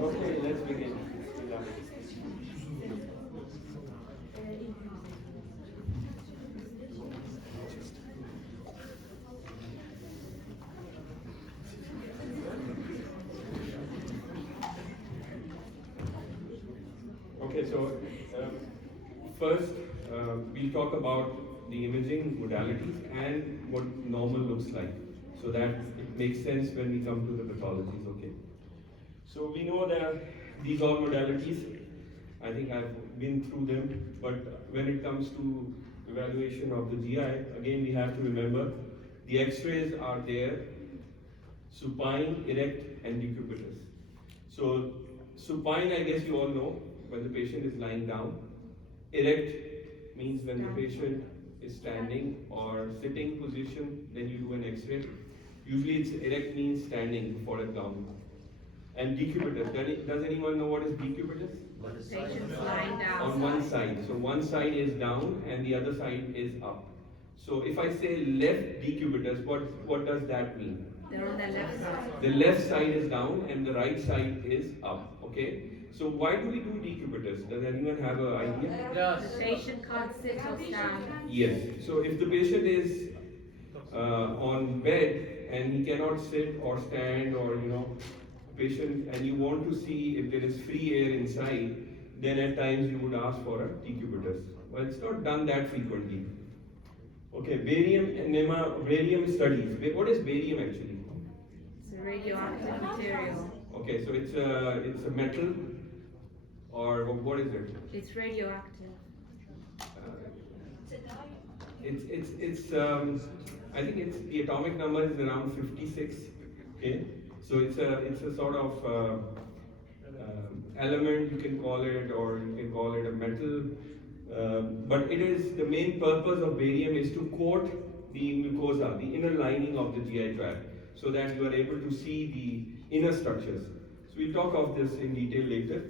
Okay, let's begin. Okay, so um, first we'll talk about the imaging modalities and what normal looks like, so that it makes sense when we come to the pathologies. Okay, so we know that these all modalities. I think I've been through them, but when it comes to evaluation of the GI, again we have to remember the X-rays are there, supine, erect, and decubitus. So supine, I guess you all know, when the patient is lying down. Erect means when the patient is standing or sitting position, then you do an X-ray. Usually it's erect means standing for a down. And decubitus, does anyone know what is decubitus? Patients lying down. On one side. So one side is down and the other side is up. So if I say left decubitus, what does that mean? They're on the left side. The left side is down and the right side is up. Okay? So why do we do decubitus? Does anyone have an idea? The patient can't sit or stand. Yes. So if the patient is on bed and he cannot sit or stand, or patient, and you want to see if there is free air inside, then at times you would ask for a decubitus. Well, it's not done that frequently. Okay, barium enema, barium studies. What is barium actually? It's a radioactive material. Okay, so it's a metal, or what is it? It's radioactive. It's I think it's the atomic number is around 56. Okay, so it's a sort of element, you can call it, or you can call it a metal. But it is, the main purpose of barium is to coat the mucosa, the inner lining of the GI tract, so that you are able to see the inner structures. So we'll talk of this in detail later.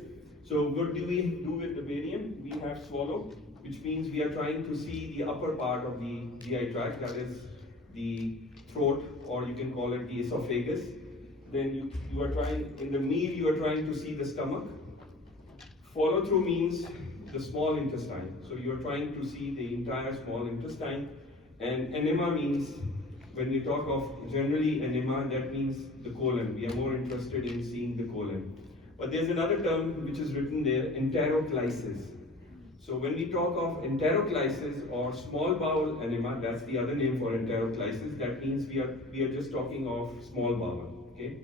So what do we do with the barium? We have swallow, which means we are trying to see the upper part of the GI tract, that is the throat, or you can call it the esophagus. Then you are trying, in the meal you are trying to see the stomach. Follow through means the small intestine. So you are trying to see the entire small intestine. And enema means, when we talk of generally enema, that means the colon. We are more interested in seeing the colon. But there's another term which is written there, enteroclysis. So when we talk of enteroclysis or small bowel enema, that's the other name for enteroclysis. That means we are just talking of small bowel. Okay.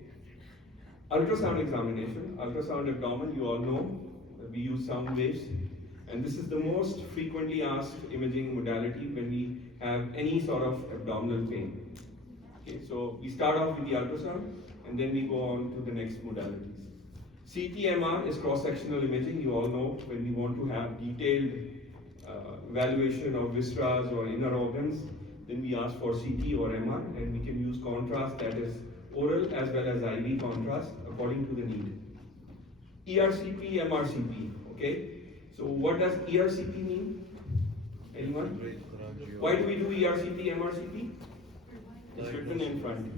Ultrasound examination, ultrasound abdomen. You all know we use sound waves, and this is the most frequently asked imaging modality when we have any sort of abdominal pain. Okay. So we start off with the ultrasound, and then we go on to the next modalities. CT/MR is cross-sectional imaging. You all know when we want to have detailed evaluation of viscera or inner organs, then we ask for CT or MR, and we can use contrast, that is oral as well as IV contrast according to the need. ERCP, MRCP. Okay. So what does ERCP mean? Anyone? Why do we do ERCP, MRCP? It's written in front.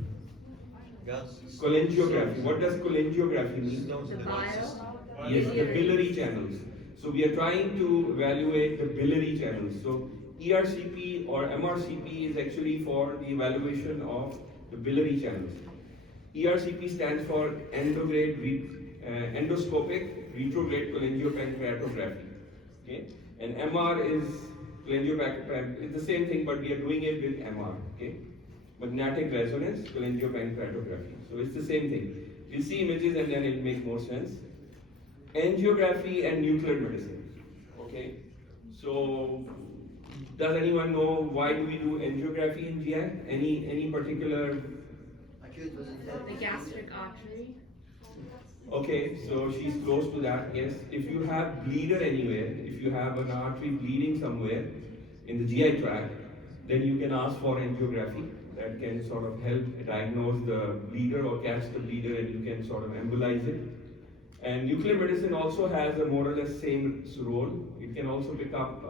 Cholangiography. What does cholangiography mean? The bile. Yes, the biliary channels. So we are trying to evaluate the biliary channels. So ERCP or MRCP is actually for the evaluation of the biliary channels. ERCP stands for endoscopic retrograde cholangiopancreatography. Okay, and MR is cholangiopancreatography. It's the same thing, but we are doing it with MR. Okay. Magnetic resonance cholangiopancreatography. So it's the same thing. We'll see images and then it'll make more sense. Angiography and nuclear medicine. Okay. So does anyone know why do we do angiography in GI? Any particular? The gastric artery. Okay, so she's close to that. Yes. If you have bleeder anywhere, if you have an artery bleeding somewhere in the GI tract, then you can ask for angiography. That can sort of help diagnose the bleeder or catch the bleeder, and you can sort of embolize it. And nuclear medicine also has a more or less same role. It can also pick up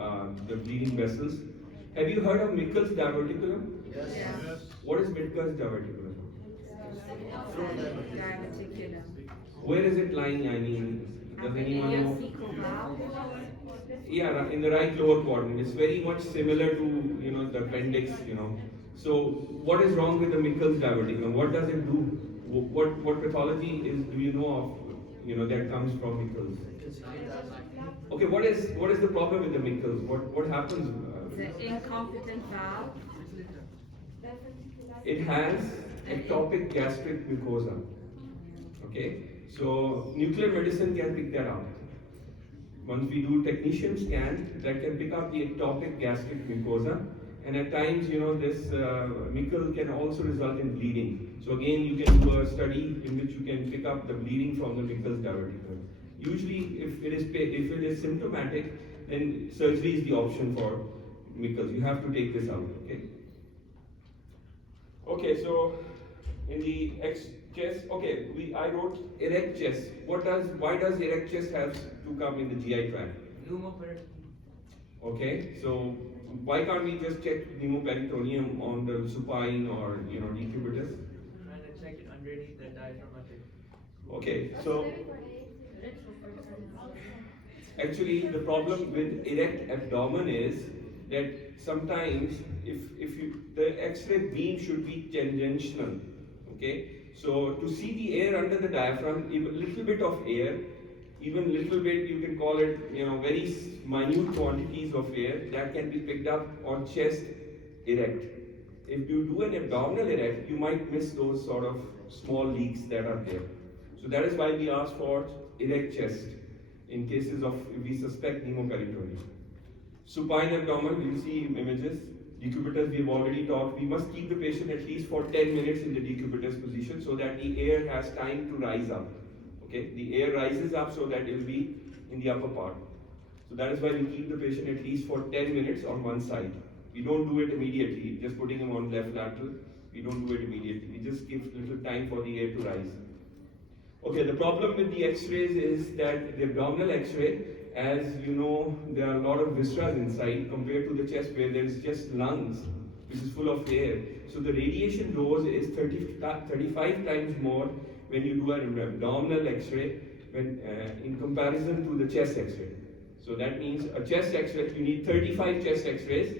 the bleeding vessels. Have you heard of Michel's diverticulum? Yes. What is Michel's diverticulum? Diverticulum. Where is it lying? I mean, does anyone know? Ileocecal valve. Yeah, in the right lower quadrant. It's very much similar to the appendix. So what is wrong with the Michel's diverticulum? What does it do? What pathology is do you know of? That comes from Michel's. Okay, what is the problem with the Michel's? What happens? It's an incompetent valve. It has ectopic gastric mucosa. Okay, so nuclear medicine can pick that up. Once we do technician scan, that can pick up the ectopic gastric mucosa, and at times, this Michel can also result in bleeding. So again, you can do a study in which you can pick up the bleeding from the Michel's diverticulum. Usually, if it is symptomatic, then surgery is the option for Michel's. You have to take this out. Okay. Okay, so in the chest, okay, I wrote erect chest. Why does erect chest have to come in the GI tract? Okay, so why can't we just check pneumoperitoneum on the supine or decubitus? Trying to check it underneath the diaphragmatic. Okay, so actually the problem with erect abdomen is that sometimes the X-ray beam should be tangential. Okay, so to see the air under the diaphragm, even little bit of air, even little bit, you can call it, very minute quantities of air that can be picked up on chest erect. If you do an abdominal erect, you might miss those sort of small leaks that are there. So that is why we ask for erect chest in cases of if we suspect pneumoperitoneum. Supine abdomen, we will see images. Decubitus, we have already talked. We must keep the patient at least for 10 minutes in the decubitus position so that the air has time to rise up. Okay, the air rises up so that it will be in the upper part. So that is why we keep the patient at least for 10 minutes on one side. We don't do it immediately, just putting him on left lateral. We don't do it immediately. We just give little time for the air to rise. Okay, the problem with the X-rays is that the abdominal X-ray, as you know, there are a lot of viscera inside compared to the chest where there is just lungs, which is full of air. So the radiation dose is 35 times more when you do an abdominal X-ray in comparison to the chest X-ray. So that means a chest X-ray, you need 35 chest X-rays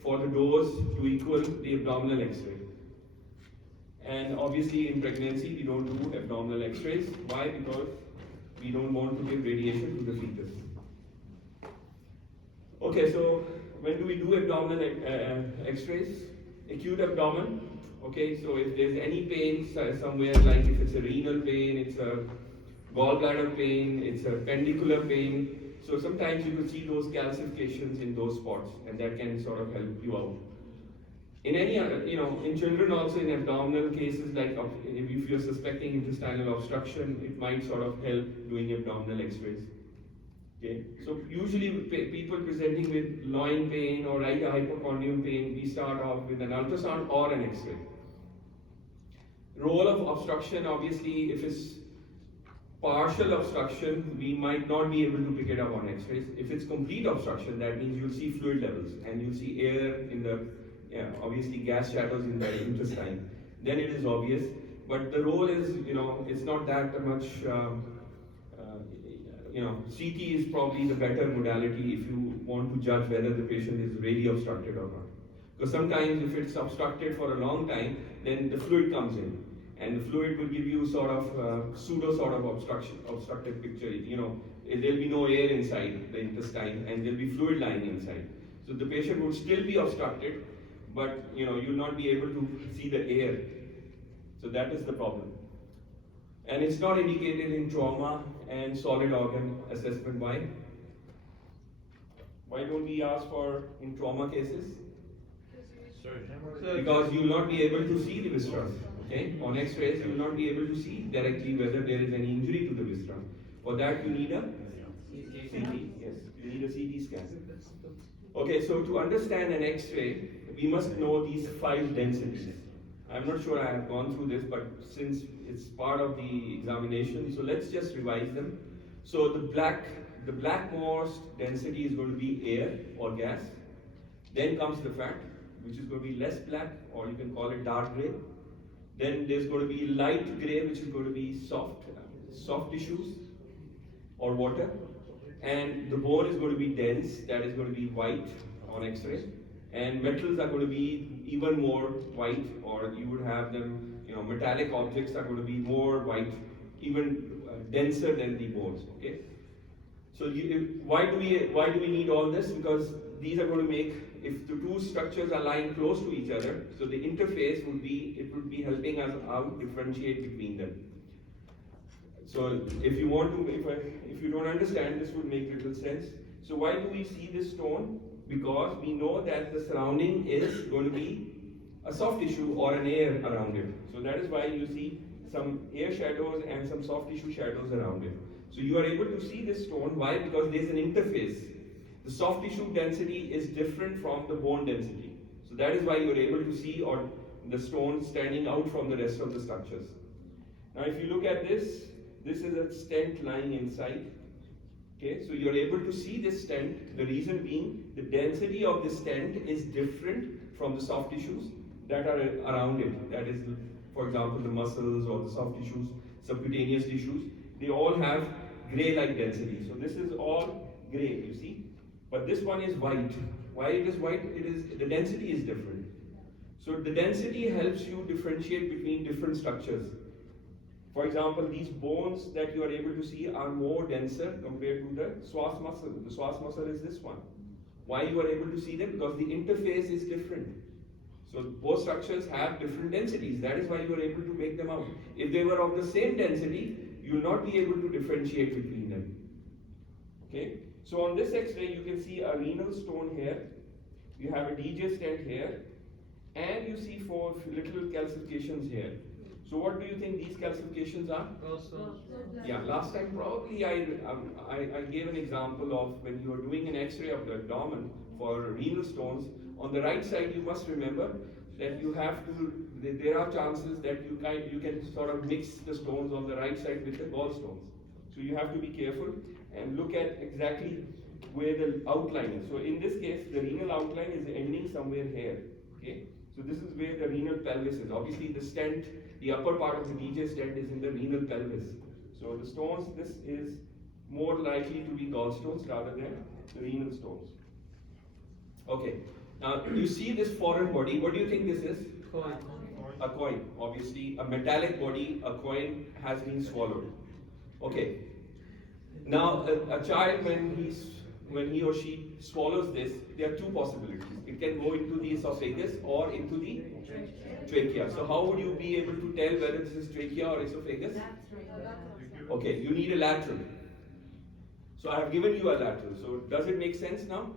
for the dose to equal the abdominal X-ray. And obviously in pregnancy, we don't do abdominal X-rays. Why? Because we don't want to give radiation to the fetus. Okay, so when do we do abdominal X-rays? Acute abdomen. Okay, so if there's any pain somewhere, like if it's a renal pain, it's a gallbladder pain, it's a pendicular pain, so sometimes you will see those calcifications in those spots, and that can sort of help you out. In any other, in children also in abdominal cases, like if you're suspecting intestinal obstruction, it might sort of help doing abdominal X-rays. Okay, so usually people presenting with loin pain or right hypochondrial pain, we start off with an ultrasound or an X-ray. Role of obstruction, obviously, if it's partial obstruction, we might not be able to pick it up on X-rays. If it's complete obstruction, that means you'll see fluid levels and you'll see air in the, obviously gas shadows in the intestine. Then it is obvious. But the role is, it's not that much. CT is probably the better modality if you want to judge whether the patient is really obstructed or not. Because sometimes if it's obstructed for a long time, then the fluid comes in. And the fluid will give you sort of pseudo sort of obstructed picture. There'll be no air inside the intestine and there'll be fluid lying inside. So the patient would still be obstructed, but you'll not be able to see the air. So that is the problem. And it's not indicated in trauma and solid organ assessment. Why? Why don't we ask for in trauma cases? Because you will not be able to see the viscera. Okay? On X-rays, you will not be able to see directly whether there is any injury to the viscera. For that, you need a CT. Yes, you need a CT scan. Okay, so to understand an X-ray, we must know these 5 densities. I'm not sure I have gone through this, but since it's part of the examination, so let's just revise them. So the blackmost density is going to be air or gas. Then comes the fat, which is going to be less black, or you can call it dark gray. Then there's going to be light gray, which is going to be soft soft tissues or water, and the bone is going to be dense, that is going to be white on X-ray, and metals are going to be even more white, or you would have them, metallic objects are going to be more white, even denser than the bones. Okay. So why do we need all this? Because these are going to make, if the two structures are lying close to each other, so the interface would be helping us out differentiate between them. So if you don't understand, this would make little sense. So why do we see this stone? Because we know that the surrounding is going to be a soft tissue or an air around it. So that is why you see some air shadows and some soft tissue shadows around it. So you are able to see this stone. Why? Because there is an interface. The soft tissue density is different from the bone density. So that is why you are able to see the stone standing out from the rest of the structures. Now if you look at this is a stent lying inside. Okay, so you're able to see this stent, the reason being the density of the stent is different from the soft tissues that are around it. That is, for example, the muscles or the soft tissues, subcutaneous tissues, they all have gray-like density. So this is all gray, you see. But this one is white. Why it is white? The density is different. So the density helps you differentiate between different structures. For example, these bones that you are able to see are more denser compared to the psoas muscle. The psoas muscle is this one. Why you are able to see them? Because the interface is different. So both structures have different densities. That is why you are able to make them out. If they were of the same density, you will not be able to differentiate between them. Okay? So on this X-ray, you can see a renal stone here. You have a DJ stent here. And you see 4 little calcifications here. So what do you think these calcifications are? Yeah, last time probably I gave an example of when you are doing an X-ray of the abdomen for renal stones. On the right side, you must remember that you have to. There are chances that you can sort of mix the stones on the right side with the gallstones. So you have to be careful and look at exactly where the outline is. So in this case, the renal outline is ending somewhere here. Okay. So this is where the renal pelvis is. Obviously, the stent, the upper part of the DJ stent is in the renal pelvis. So the stones, this is more likely to be gallstones rather than the renal stones. Okay. Now you see this foreign body. What do you think this is? Coin. A coin. Obviously, a metallic body. A coin has been swallowed. Okay. Now a child, when he or she swallows this, there are 2 possibilities. It can go into the esophagus or into the trachea. So how would you be able to tell whether this is trachea or esophagus? Okay, you need a lateral. So I have given you a lateral. So does it make sense now?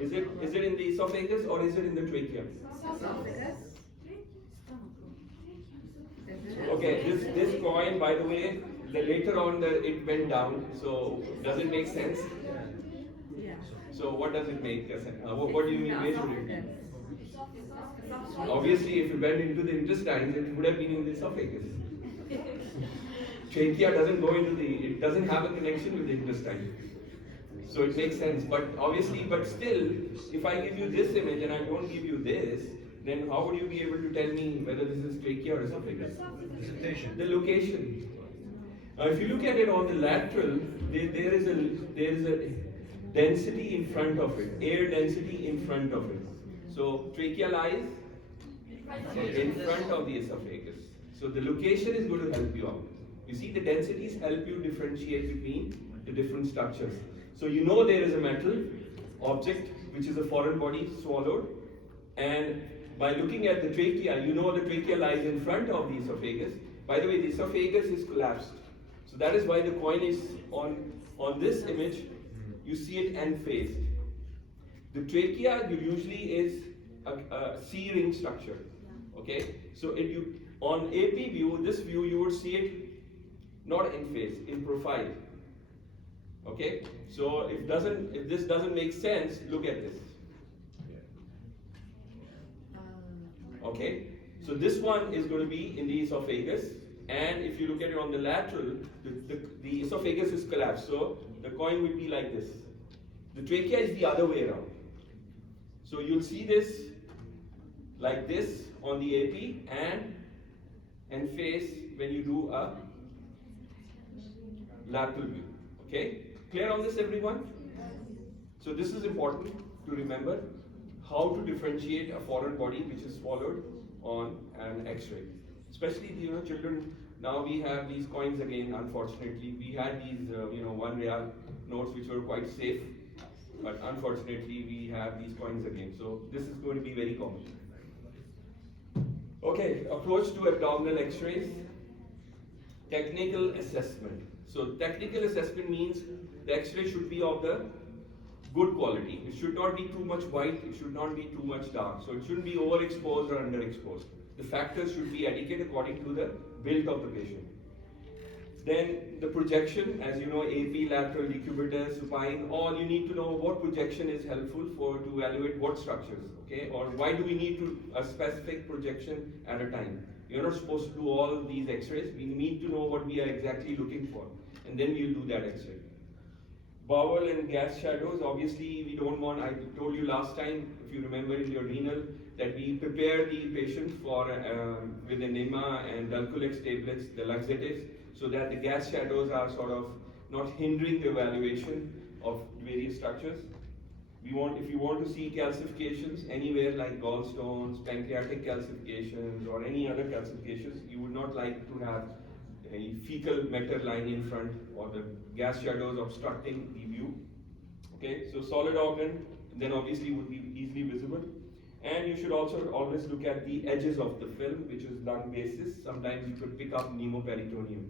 Is it in the esophagus or is it in the trachea? Okay, this coin, by the way, later on it went down. So does it make sense? So what does it make? What do you mean? Where should it be? Obviously, if it went into the intestines, it would have been in the esophagus. Trachea doesn't go into it doesn't have a connection with the intestine. So it makes sense. But still, if I give you this image and I don't give you this, then how would you be able to tell me whether this is trachea or esophagus? The location. Now, if you look at it on the lateral, there is a density in front of it, air density in front of it. So trachea lies in front of the esophagus. So the location is going to help you out. You see, the densities help you differentiate between the different structures. So you know there is a metal object which is a foreign body swallowed, and by looking at the trachea, you know the trachea lies in front of the esophagus. By the way, the esophagus is collapsed. So that is why the coin is on this image, you see it end-faced. The trachea usually is a C-ring structure. Okay, so on AP view, this view you would see it not end-faced, in profile. Okay, so if this doesn't make sense, look at this. Okay, so this one is going to be in the esophagus, and if you look at it on the lateral, the esophagus is collapsed, so the coin would be like this. The trachea is the other way around. So you'll see this like this on the AP and face when you do a lateral view. Okay? Clear on this, everyone? So this is important to remember how to differentiate a foreign body which is swallowed on an X-ray. Especially children. Now we have these coins again. Unfortunately, we had these 1 real notes which were quite safe, but unfortunately we have these coins again. So this is going to be very common. Okay, approach to abdominal X-rays. Technical assessment. So technical assessment means the X-ray should be of the good quality. It should not be too much white, it should not be too much dark. So it shouldn't be overexposed or underexposed. The factors should be adequate according to the build of the patient. Then the projection, as you know, AP, lateral, decubitus, supine, all you need to know what projection is helpful to evaluate what structures, okay? Or why do we need a specific projection at a time? You're not supposed to do all these X-rays. We need to know what we are exactly looking for, and then we'll do that X-ray. Bowel and gas shadows, obviously we don't want, I told you last time, if you remember in your renal, that we prepare the patient for with enema and Dulcolex tablets, the laxatives, so that the gas shadows are sort of not hindering the evaluation of various structures. If you want to see calcifications anywhere like gallstones, pancreatic calcifications, or any other calcifications, you would not like to have a fecal matter lying in front or the gas shadows obstructing the view. Okay, so solid organ then obviously would be easily visible. And you should also always look at the edges of the film, which is lung basis. Sometimes you could pick up pneumoperitoneum.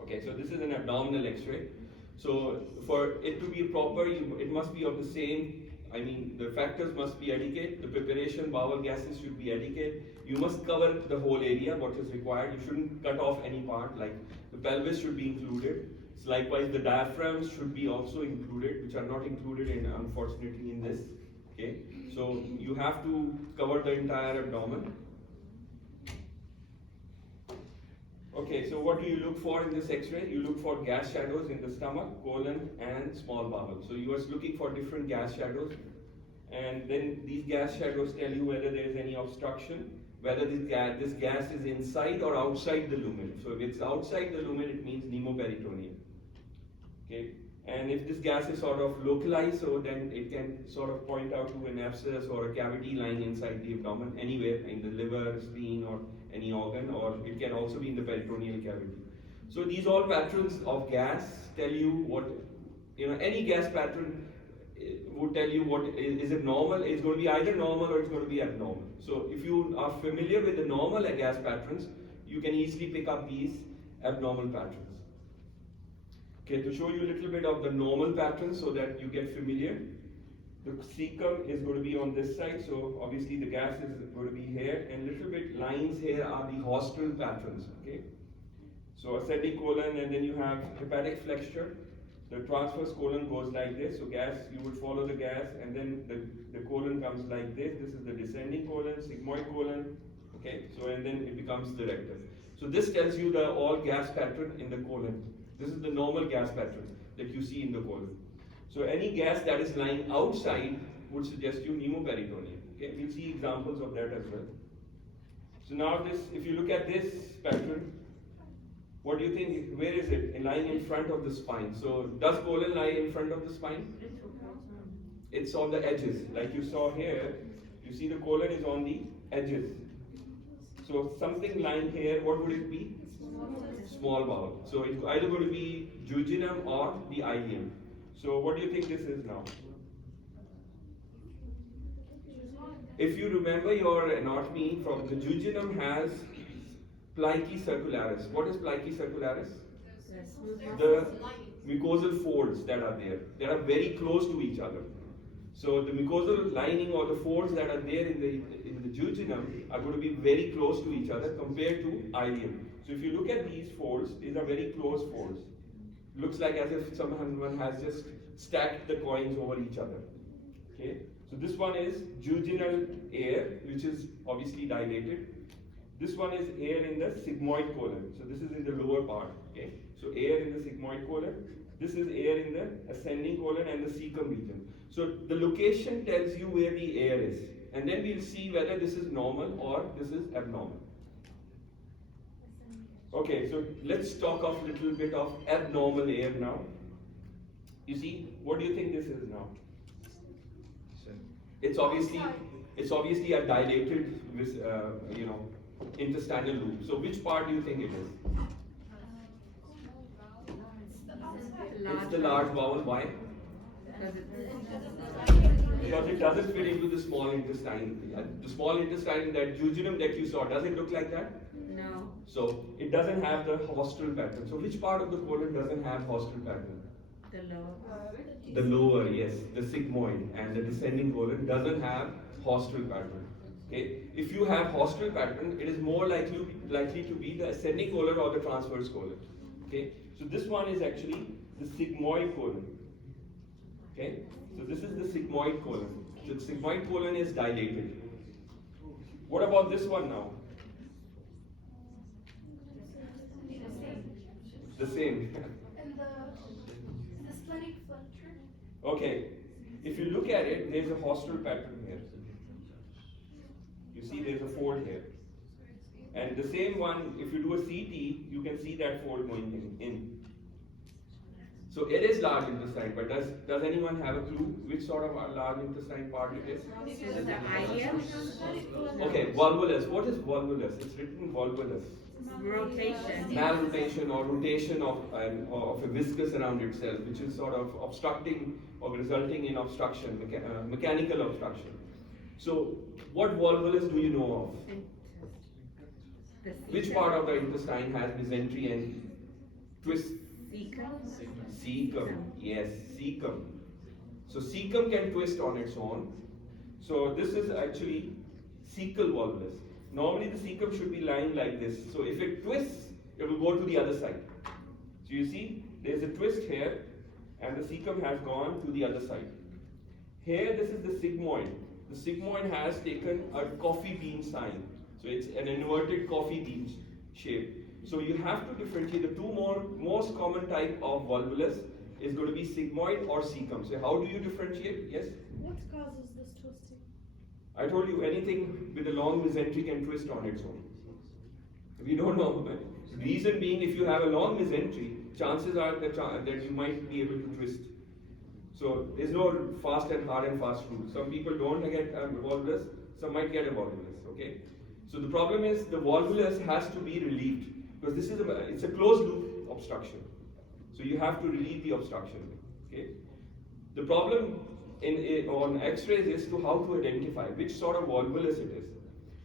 Okay, so this is an abdominal X-ray. So for it to be proper, it must be of the same, the factors must be adequate, the preparation, bowel gases should be adequate. You must cover the whole area, what is required. You shouldn't cut off any part, like the pelvis should be included. So likewise, the diaphragms should be also included, which are not included unfortunately in this. Okay, so you have to cover the entire abdomen. Okay, so what do you look for in this X-ray? You look for gas shadows in the stomach, colon, and small bowel. So you are looking for different gas shadows, and then these gas shadows tell you whether there is any obstruction, whether this gas is inside or outside the lumen. So if it's outside the lumen, it means pneumoperitoneum. Okay, and if this gas is sort of localized, so then it can sort of point out to an abscess or a cavity lying inside the abdomen, anywhere in the liver, spleen, or any organ, or it can also be in the peritoneal cavity. So these all patterns of gas tell you what, any gas pattern would tell you what is it normal. It's going to be either normal or it's going to be abnormal. So if you are familiar with the normal gas patterns, you can easily pick up these abnormal patterns. Okay, to show you a little bit of the normal patterns so that you get familiar. The cecum is going to be on this side, so obviously the gas is going to be here, and little bit lines here are the Hostral patterns. Okay, so ascending colon, and then you have hepatic flexure. The transverse colon goes like this, so gas, you would follow the gas, and then the colon comes like this. This is the descending colon, sigmoid colon. Okay, so and then it becomes the rectum. So this tells you the all gas pattern in the colon. This is the normal gas pattern that you see in the colon. So any gas that is lying outside would suggest you pneumoperitoneum. Okay, we'll see examples of that as well. So now this, if you look at this pattern, what do you think? Where is it? Lying in front of the spine. So does colon lie in front of the spine? It's on the edges. Like you saw here, you see the colon is on the edges. So something lying here, what would it be? Small bowel. So it's either going to be jejunum or the ileum. So what do you think this is now? If you remember your anatomy, from the jejunum has plicae circularis. What is plicae circularis? The mucosal folds that are there. They are very close to each other. So the mucosal lining or the folds that are there in the jejunum are going to be very close to each other compared to ileum. So if you look at these folds, these are very close folds. Looks like as if someone has just stacked the coins over each other. Okay, so this one is jejunal air, which is obviously dilated. This one is air in the sigmoid colon. So this is in the lower part. Okay, so air in the sigmoid colon. This is air in the ascending colon and the cecum region. So the location tells you where the air is, and then we'll see whether this is normal or this is abnormal. Okay, so let's talk of little bit of abnormal air now. You see, what do you think this is now? It's obviously it's obviously a dilated, intestinal loop. So which part do you think it is? It's the large bowel. Why? Because it doesn't fit into the small intestine. The small intestine, that jejunum that you saw, does it look like that? No. So it doesn't have the haustral pattern. So which part of the colon doesn't have haustral pattern? The lower. The lower, yes, the sigmoid, and the descending colon doesn't have haustral pattern. Okay, if you have haustral pattern, it is more likely to be the ascending colon or the transverse colon. Okay, so this one is actually the sigmoid colon. Okay, so this is the sigmoid colon. So the sigmoid colon is dilated. What about this one now? The same. And the splenic flexure. Okay, if you look at it, there's a haustral pattern here. You see there's a fold here. And the same one, if you do a CT, you can see that fold going in. So it is large intestine, but does anyone have a clue which sort of a large intestine part it is? This is the ileum. Okay, volvulus. What is volvulus? It's written volvulus. Rotation. Malrotation or rotation of a viscus around itself, which is sort of obstructing or resulting in obstruction, mechanical obstruction. So, what volvulus do you know of? The Which part of the intestine has mesentery and twist? cecum. Cecum, yes, cecum. So cecum can twist on its own. So this is actually cecal volvulus. Normally the cecum should be lying like this. So if it twists, it will go to the other side. So you see, there is a twist here, and the cecum has gone to the other side. Here, this is the sigmoid. The sigmoid has taken a coffee bean sign. So it's an inverted coffee bean shape. So you have to differentiate. The two most common type of volvulus is going to be sigmoid or cecum. So how do you differentiate? Yes? What causes this twisting? I told you anything with a long mesentery can twist on its own. We don't know. Reason being, if you have a long mesentery, chances are that you might be able to twist. So there's no fast and hard and fast rule. Some people don't get a volvulus, some might get a volvulus. Okay. So the problem is the volvulus has to be relieved because it's a closed loop obstruction. So you have to relieve the obstruction. Okay. The problem on X-rays is to how to identify which sort of volvulus it is.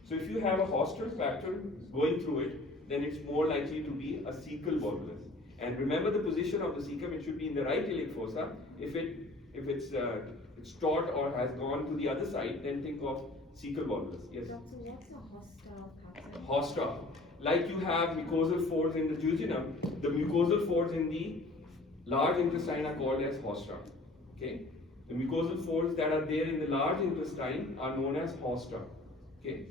So if you have a haustral pattern going through it, then it's more likely to be a cecal volvulus. And remember the position of the cecum; it should be in the right iliac fossa. If it's taut or has gone to the other side, then think of cecal volvulus. Yes. Doctor, what's a hostile pattern? Hostile. Like you have mucosal folds in the jejunum, the mucosal folds in the large intestine are called as hostra. Okay. The mucosal folds that are there in the large intestine are known as hostra. Okay.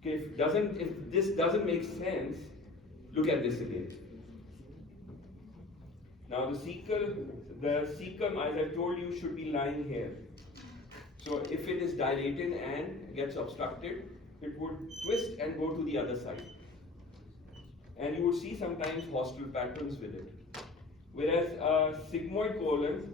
Okay. If this doesn't make sense, look at this again. Now the cecum, as I told you, should be lying here. So if it is dilated and gets obstructed, it would twist and go to the other side. And you would see sometimes haustral patterns with it. Whereas a sigmoid colon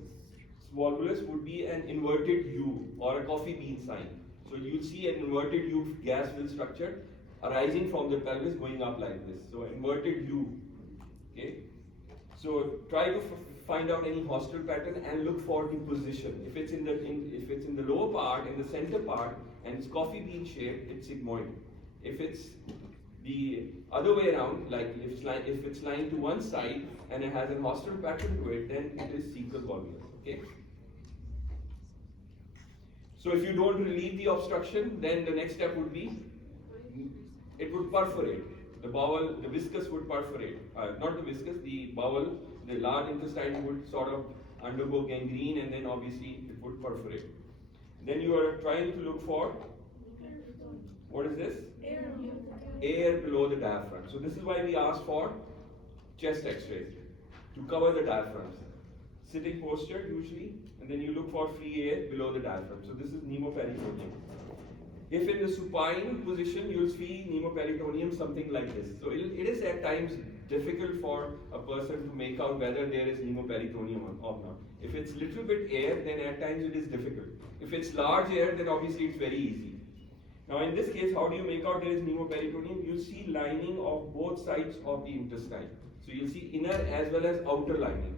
volvulus would be an inverted U or a coffee bean sign. So you'll see an inverted U gas fill structure arising from the pelvis going up like this. So inverted U. Okay. So try to find out any haustral pattern and look for the position. If it's in the lower part, in the center part, and it's coffee bean shaped, it's sigmoid. If it's the other way around, like if it's lying to one side and it has a haustral pattern to it, then it is cecal volvulus. Okay. So if you don't relieve the obstruction, then the next step would be it would perforate. The bowel, the viscus would perforate. Not the viscus, the bowel, the large intestine would sort of undergo gangrene, and then obviously it would perforate. Then you are trying to look for, what is this? Air below the diaphragm. So this is why we ask for chest X-ray to cover the diaphragm. Sitting posture usually, and then you look for free air below the diaphragm. So this is pneumoperitoneum. If in the supine position, you'll see pneumoperitoneum something like this. So it is at times difficult for a person to make out whether there is pneumoperitoneum or not. If it's little bit air, then at times it is difficult. If it's large air, then obviously it's very easy. Now in this case, how do you make out there is pneumoperitoneum? You'll see lining of both sides of the intestine. So you'll see inner as well as outer lining.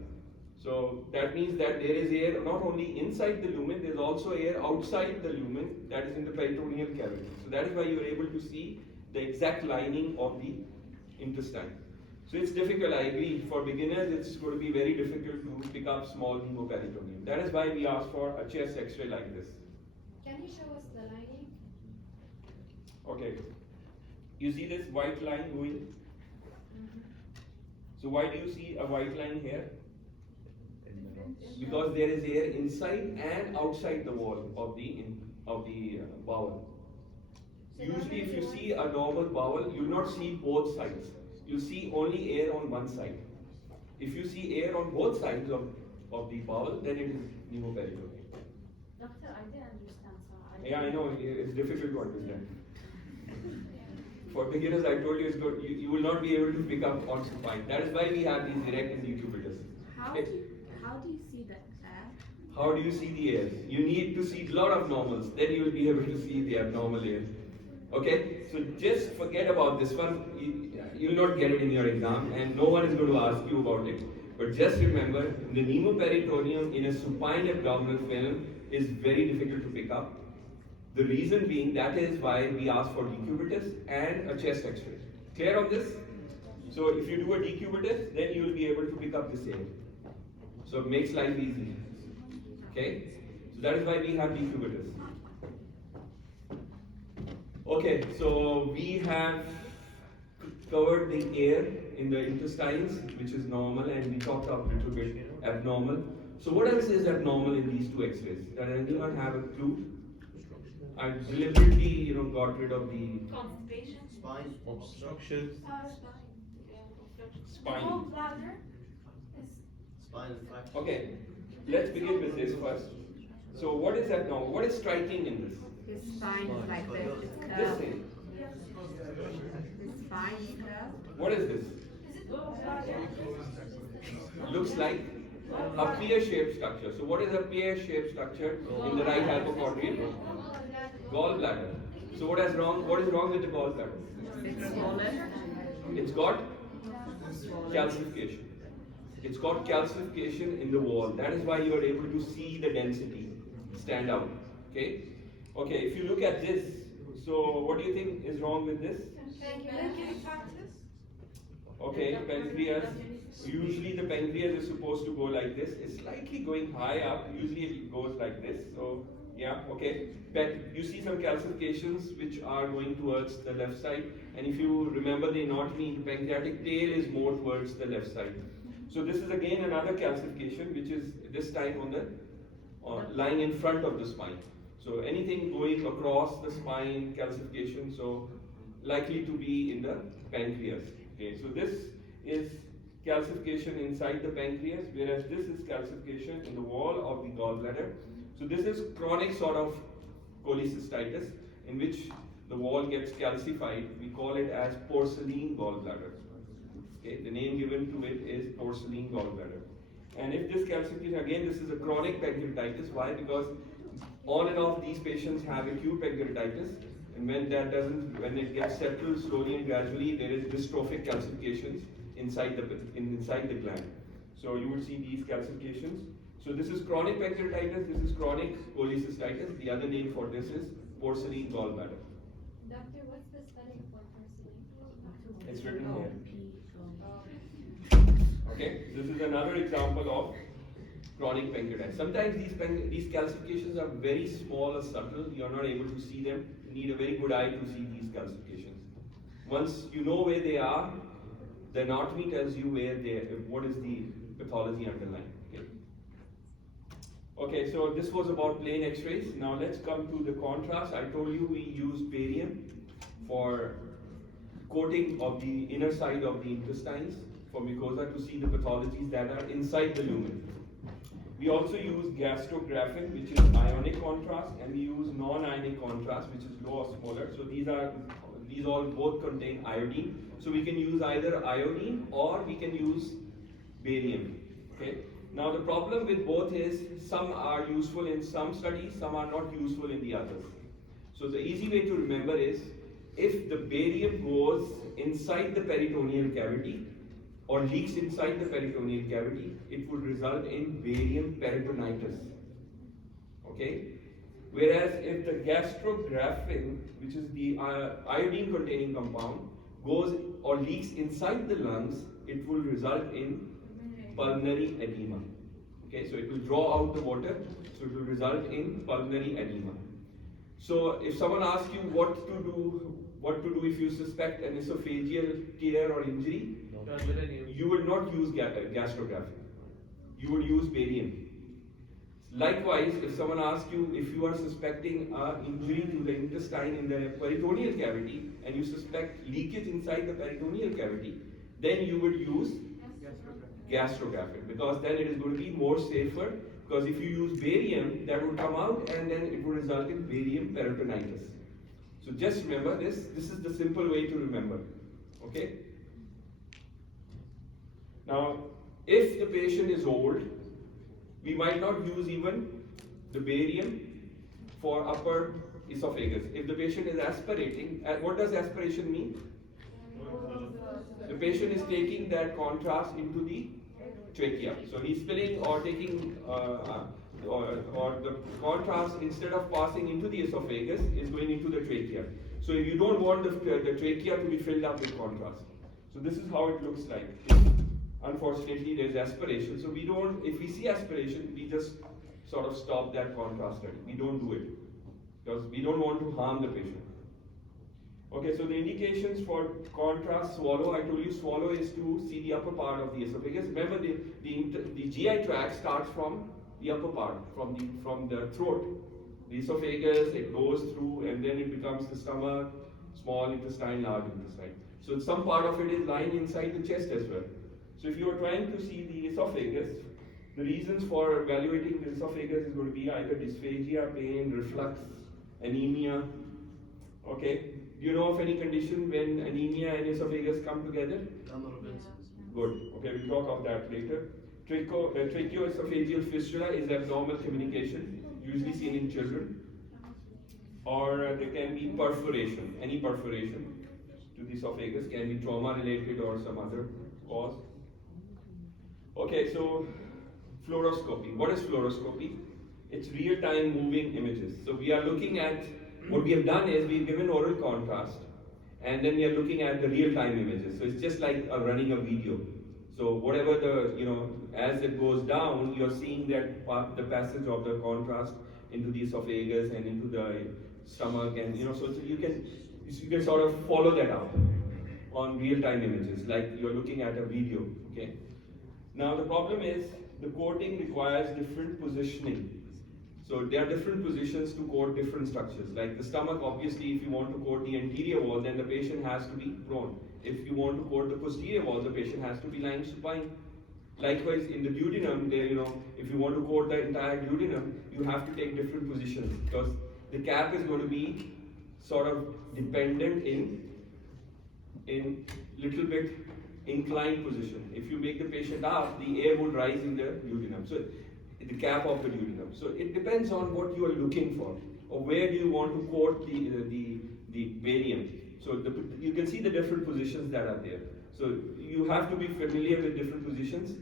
So that means that there is air not only inside the lumen, there is also air outside the lumen, that is in the peritoneal cavity. So that is why you are able to see the exact lining of the intestine. So it's difficult, I agree. For beginners, it's going to be very difficult to pick up small pneumoperitoneum. That is why we ask for a chest X-ray like this. Can you show us the lining? Okay. You see this white line going? So why do you see a white line here? Because there is air inside and outside the wall of the bowel. Usually, if you see a normal bowel, you will not see both sides. You see only air on one side. If you see air on both sides of the bowel, then it is pneumoperitoneum. Doctor, I didn't understand, so Yeah, I know it's difficult to understand. For beginners, I told you it's good. You will not be able to pick up on supine. That is why we have these direct and decubitus. How do you see the air? How do you see the air? You need to see a lot of normals, then you will be able to see the abnormal air. Okay? So just forget about this one. You will not get it in your exam, and no one is going to ask you about it. But just remember, the pneumoperitoneum in a supine abdominal film is very difficult to pick up. The reason being, that is why we ask for decubitus and a chest X-ray. Clear on this? So if you do a decubitus, then you will be able to pick up this air. So it makes life easy. Okay? So that is why we have decubitus. Okay, so we have covered the air in the intestines, which is normal, and we talked a little bit abnormal. So what else is abnormal in these two X-rays? Does anyone have a clue? I deliberately, got rid of the constipation. Spine obstruction. spine. The gallbladder is Spine infection. Okay, let's begin with this first. So what is abnormal? What is striking in this? His spine is like this, it's This curved. thing. His spine is curved. What is this? is it gallbladder? Looks like a pear-shaped structure. So what is a pear-shaped structure in the right hypochondrial? Gallbladder. So what is wrong with the gallbladder? It's swollen. It's got calcification. It's got calcification in the wall. That is why you are able to see the density stand out. Okay? Okay, if you look at this, so what do you think is wrong with this? Pancreatitis? Okay, pancreas. Usually the pancreas is supposed to go like this. It's slightly going high up. Usually it goes like this. So yeah, okay. But you see some calcifications which are going towards the left side. And if you remember the anatomy, the pancreatic tail is more towards the left side. So this is again another calcification, which is this time on the lying in front of the spine. So anything going across the spine, calcification, so likely to be in the pancreas. Okay, so this is calcification inside the pancreas, whereas this is calcification in the wall of the gallbladder. So this is chronic sort of cholecystitis in which the wall gets calcified. We call it as porcelain gallbladder. Okay, the name given to it is porcelain gallbladder. And if this calcification, again, this is a chronic pancreatitis. Why? Because on and off these patients have acute pancreatitis, and when it gets settled slowly and gradually, there is dystrophic calcifications inside the gland. So you would see these calcifications. So this is chronic pancreatitis, this is chronic cholecystitis. The other name for this is porcelain gallbladder. Doctor, what's the spelling for porcelain? It's written here. Okay, this is another example of chronic pancreatitis. Sometimes these calcifications are very small or subtle. You are not able to see them. You need a very good eye to see these calcifications. Once you know where they are, the anatomy tells you what is the pathology underlying. Okay, so this was about plain X-rays. Now let's come to the contrast. I told you we use barium for coating of the inner side of the intestines for mucosa to see the pathologies that are inside the lumen. We also use gastrographin, which is ionic contrast, and we use non-ionic contrast, which is low osmolar. So these all both contain iodine. So we can use either iodine or we can use barium. Okay. Now the problem with both is some are useful in some studies, some are not useful in the others. So the easy way to remember is if the barium goes inside the peritoneal cavity or leaks inside the peritoneal cavity, it would result in barium peritonitis. Okay? Whereas if the gastrographin, which is the iodine containing compound, goes or leaks inside the lungs, it will result in pulmonary edema. Okay, so it will draw out the water, so it will result in pulmonary edema. So if someone asks you what to do if you suspect an esophageal tear or injury, you will not use gastrographin. You would use barium. Likewise, if someone asks you if you are suspecting an injury to the intestine in the peritoneal cavity and you suspect leakage inside the peritoneal cavity, then you would use gastrographin, because then it is going to be more safer, because if you use barium, that would come out and then it would result in barium peritonitis. So just remember this is the simple way to remember. Okay? Now, if the patient is old, we might not use even the barium for upper esophagus. If the patient is aspirating, what does aspiration mean? The patient is taking that contrast into the trachea. So he's spilling or taking or the contrast, instead of passing into the esophagus, is going into the trachea. So you don't want the trachea to be filled up with contrast. So this is how it looks like. Unfortunately, there's aspiration. So we don't, if we see aspiration, we just sort of stop that contrast study. We don't do it because we don't want to harm the patient. Okay, so the indications for contrast swallow, I told you swallow is to see the upper part of the esophagus. Remember, the GI tract starts from the upper part, from the throat. The esophagus, it goes through and then it becomes the stomach, small intestine, large intestine. So some part of it is lying inside the chest as well. So if you are trying to see the esophagus, the reasons for evaluating the esophagus is going to be either dysphagia, pain, reflux, anemia. Okay, do you know of any condition when anemia and esophagus come together? Good. Okay, we'll talk of that later. Tracheoesophageal fistula is abnormal communication, usually seen in children. Or there can be perforation. Any perforation to the esophagus can be trauma related or some other cause. Okay, so fluoroscopy. What is fluoroscopy? It's real-time moving images. So we are looking at, what we have done is we've given oral contrast and then we are looking at the real-time images. So it's just like running a video. So whatever as it goes down, you're seeing that the passage of the contrast into the esophagus and into the stomach, and so you can sort of follow that out on real-time images, like you're looking at a video. Okay. Now the problem is the coating requires different positioning. So there are different positions to coat different structures. Like the stomach, obviously, if you want to coat the anterior wall, then the patient has to be prone. If you want to coat the posterior wall, the patient has to be lying supine. Likewise, in the duodenum, if you want to coat the entire duodenum, you have to take different positions because the cap is going to be sort of dependent in little bit inclined position. If you make the patient up, the air would rise in the duodenum. So the cap of the duodenum. So it depends on what you are looking for, or where do you want to coat the barium. So you can see the different positions that are there. So you have to be familiar with different positions.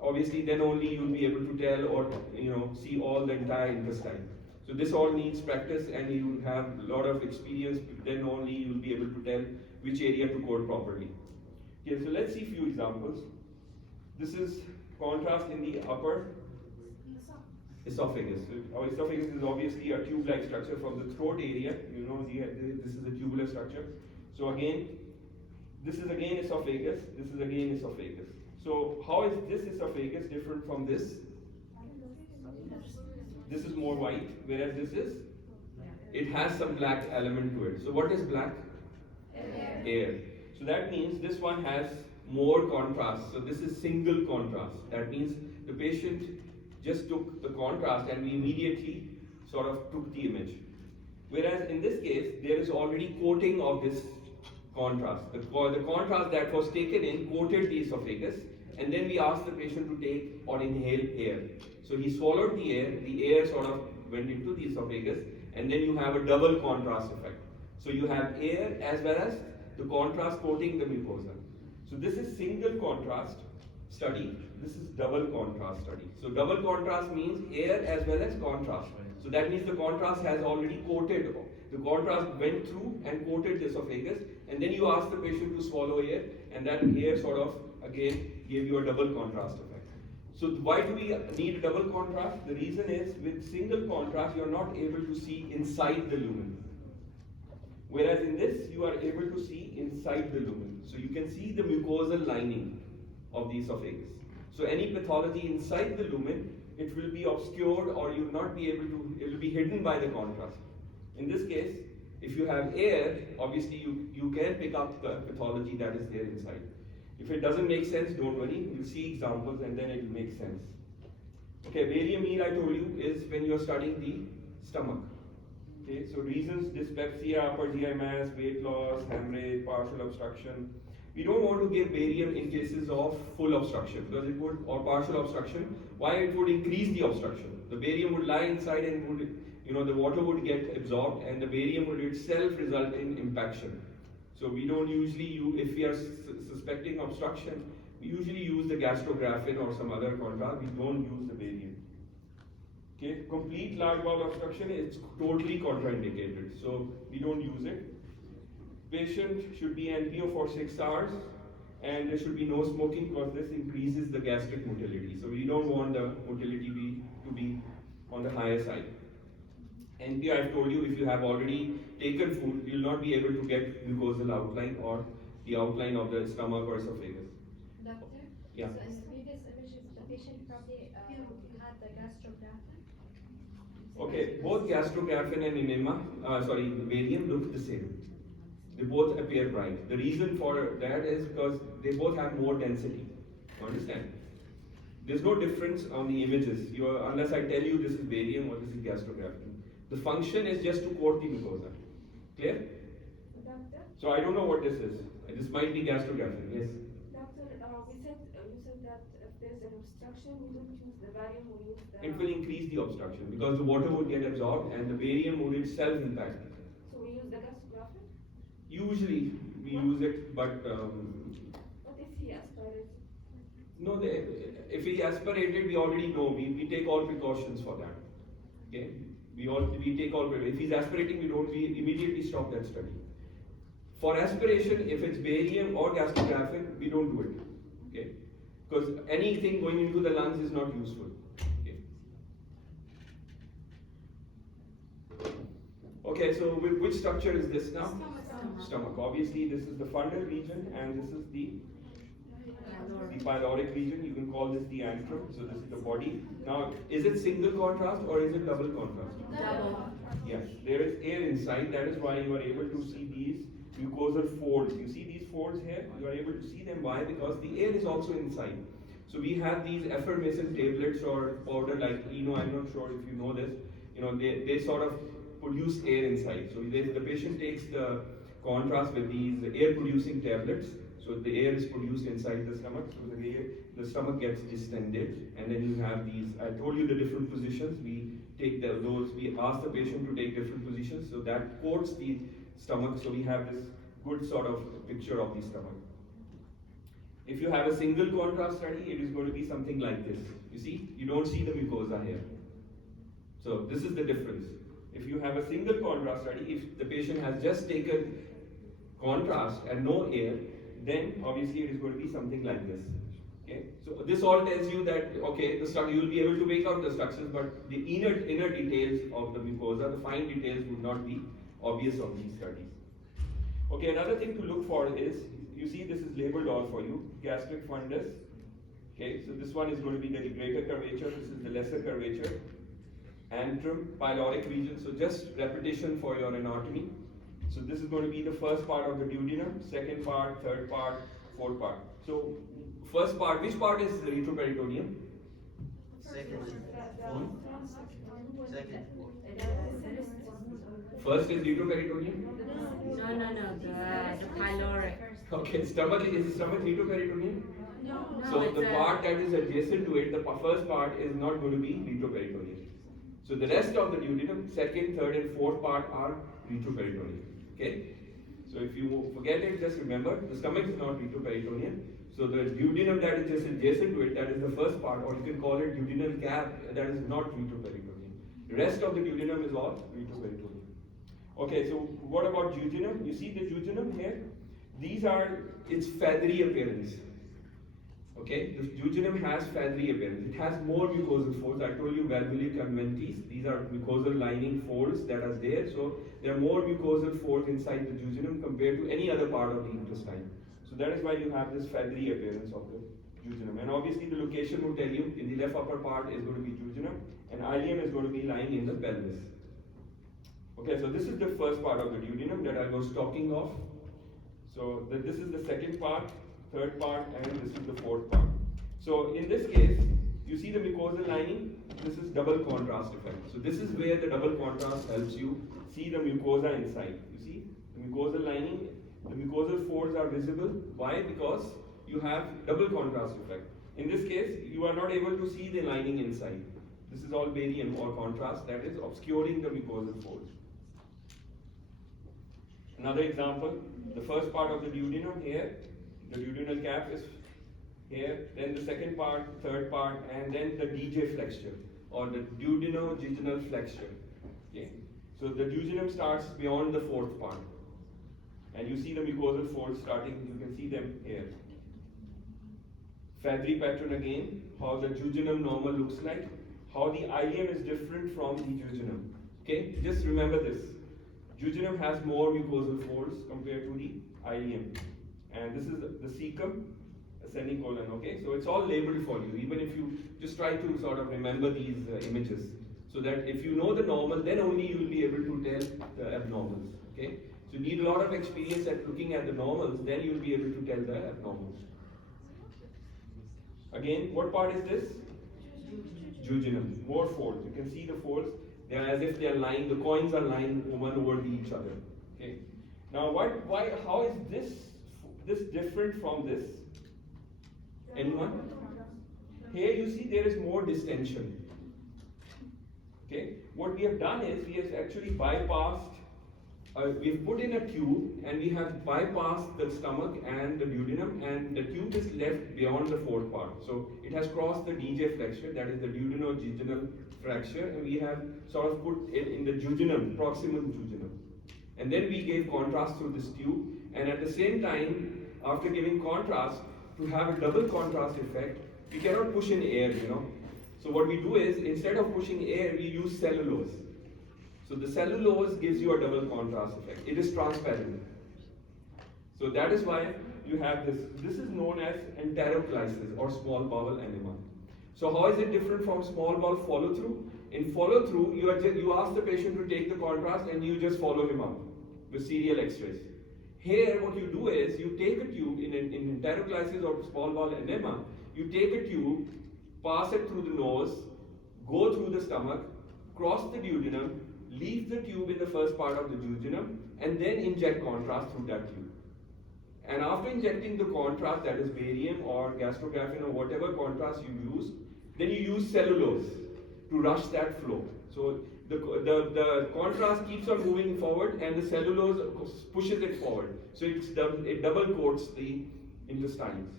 Obviously, then only you'll be able to tell or see all the entire intestine. So this all needs practice, and you have a lot of experience. Then only you'll be able to tell which area to coat properly. Okay, so let's see a few examples. This is contrast in the upper esophagus. So our esophagus is obviously a tube-like structure from the throat area. This is a tubular structure. So again, this is again esophagus. This is again esophagus. So how is this esophagus different from this? This is more white, whereas it has some black element to it. So what is black? Air. So that means this one has more contrast. So this is single contrast. That means the patient just took the contrast and we immediately sort of took the image. Whereas in this case, there is already coating of this contrast. The contrast that was taken in coated the esophagus, and then we asked the patient to take or inhale air. So he swallowed the air sort of went into the esophagus, and then you have a double contrast effect. So you have air as well as the contrast coating the mucosa. So this is single contrast study, this is double contrast study. So double contrast means air as well as contrast. So that means the contrast has already coated, the contrast went through and coated the esophagus, and then you ask the patient to swallow air, and that air sort of again gave you a double contrast effect. So why do we need a double contrast? The reason is with single contrast you are not able to see inside the lumen. Whereas in this you are able to see inside the lumen. So you can see the mucosal lining of the esophagus. So any pathology inside the lumen, it will be obscured or you will not be able to, it will be hidden by the contrast. In this case, if you have air, obviously you can pick up the pathology that is there inside. If it doesn't make sense, don't worry, we'll see examples and then it will make sense. Okay, barium meal I told you is when you're studying the stomach. Okay, so reasons: dyspepsia, upper GI mass, weight loss, hemorrhage, partial obstruction. We don't want to give barium in cases of full obstruction because it would, or partial obstruction. Why? It would increase the obstruction. The barium would lie inside and would, the water would get absorbed and the barium would itself result in impaction. So we don't usually use, if we are suspecting obstruction, we usually use the gastrographin or some other contrast. We don't use the barium. Okay, complete large bowel obstruction is totally contraindicated, so we don't use it. Patient should be NPO for 6 hours, and there should be no smoking because this increases the gastric motility. So we don't want the motility to be on the higher side. NPO, I've told you, if you have already taken food, you will not be able to get mucosal outline or the outline of the stomach or esophagus. Doctor? Yeah. So in the previous images, the patient probably had the gastrographin. Okay, both gastrographin and enema, barium look the same. They both appear bright. The reason for that is because they both have more density. You understand? There's no difference on the images. Unless I tell you this is barium or this is gastrographin. The function is just to coat the mucosa. Clear? Doctor? So I don't know what this is. This might be gastrographin. Yes. Doctor, you said that if there's an obstruction, we don't use the barium, we use the... It will increase the obstruction because the water would get absorbed and the barium would itself impact. So we use the gastrographin? Usually we use it, but What if he aspirates? no, if he aspirated, we already know. We take all precautions for that. Okay, we take all precautions. If he's aspirating, we immediately stop that study. For aspiration, if it's barium or gastrographin, we don't do it. Okay, because anything going into the lungs is not useful. Okay. Okay, so which structure is this now? Stomach. Obviously, this is the fundal region, and this is the pyloric region. You can call this the antrum. So this is the body. Now, is it single contrast or is it double contrast? Double. Yes, there is air inside. That is why you are able to see these mucosal folds. You see these folds here? You are able to see them. Why? Because the air is also inside. So we have these effervescent tablets or powder like I'm not sure if you know this. They sort of produce air inside. So the patient takes the contrast with these air-producing tablets. So the air is produced inside the stomach. So the stomach gets distended, and then you have these. I told you the different positions. We take those. We ask the patient to take different positions. So that coats the stomach. So we have this good sort of picture of the stomach. If you have a single contrast study, it is going to be something like this. You see, you don't see the mucosa here. So this is the difference. If you have a single contrast study, if the patient has just taken contrast and no air, then obviously it is going to be something like this. Okay, so this all tells you that you will be able to make out the structures, but the inner details of the mucosa, the fine details, would not be obvious on these studies. Okay, another thing to look for is, you see this is labeled all for you, gastric fundus. Okay, so this one is going to be the greater curvature, this is the lesser curvature. Antrum, pyloric region, so just repetition for your anatomy. So this is going to be the first part of the duodenum, second part, third part, fourth part. So first part, which part is the retroperitoneum? Second. Second, fourth. First is uroperitoneum. The pyloric. Okay, stomach is stomach uroperitoneum. No, So it's the a- part that is adjacent to it, the first part is not going to be retroperitoneal. So the rest of the duodenum, second, third, and fourth part are retroperitoneal. Okay. So if you forget it, just remember the stomach is not retroperitoneal. So the duodenum that is just adjacent to it, that is the first part, or you can call it duodenal cap, that is not retroperitoneal. The rest of the duodenum is all retroperitoneal. Okay, so what about jejunum? You see the jejunum here? These are its feathery appearance. Okay, the jejunum has feathery appearance. It has more mucosal folds. I told you valvulae conventis. These are mucosal lining folds that are there. So there are more mucosal folds inside the jejunum compared to any other part of the intestine. So that is why you have this feathery appearance of the jejunum. And obviously the location will tell you in the left upper part is going to be jejunum, and ileum is going to be lying in the pelvis. Okay, so this is the first part of the duodenum that I was talking of. So this is the second part, third part, and this is the fourth part. So in this case, you see the mucosal lining, this is double contrast effect. So this is where the double contrast helps you see the mucosa inside. You see the mucosal lining, the mucosal folds are visible. Why? Because you have double contrast effect. In this case, you are not able to see the lining inside. This is all barium or contrast that is obscuring the mucosal folds. Another example, the first part of the duodenum here, the duodenal cap is here, then the second part, third part, and then the DJ flexure or the duodenojejunal flexure. Okay. So the duodenum starts beyond the fourth part. And you see the mucosal folds starting, you can see them here. Feathery pattern again, how the jejunum normal looks like, how the ileum is different from the jejunum. Okay, just remember this. Jejunum has more mucosal folds compared to the ileum. And this is the cecum, ascending colon, okay? So it's all labeled for you, even if you just try to sort of remember these images. So that if you know the normal, then only you will be able to tell the abnormals, okay? So you need a lot of experience at looking at the normals, then you will be able to tell the abnormals. Again, what part is this? Jejunum, more folds. You can see the folds. They are as if they are lying, the coins are lying one over each other. Okay. Now, how is this different from this? Anyone? Here you see there is more distension. Okay. What we have done is we have actually bypassed. We have put in a tube and we have bypassed the stomach and the duodenum, and the tube is left beyond the fourth part. So it has crossed the DJ flexure, that is the duodenojejunal fracture, and we have sort of put it in the jejunum, proximal jejunum. And then we gave contrast through this tube, and at the same time, after giving contrast, to have a double contrast effect, we cannot push in air, So what we do is, instead of pushing air, we use cellulose. So the cellulose gives you a double contrast effect. It is transparent. So that is why you have this. This is known as enteroclysis or small bowel enema. So how is it different from small bowel follow through? In follow through, you ask the patient to take the contrast and you just follow him up with serial X-rays. Here, what you do is you take a tube in enteroclysis or small bowel enema. You take a tube, pass it through the nose, go through the stomach, cross the duodenum, leave the tube in the first part of the jejunum, and then inject contrast through that tube. And after injecting the contrast, that is barium or gastrografin or whatever contrast you use, then you use cellulose to rush that flow. So the contrast keeps on moving forward and the cellulose pushes it forward. So it double coats the intestines.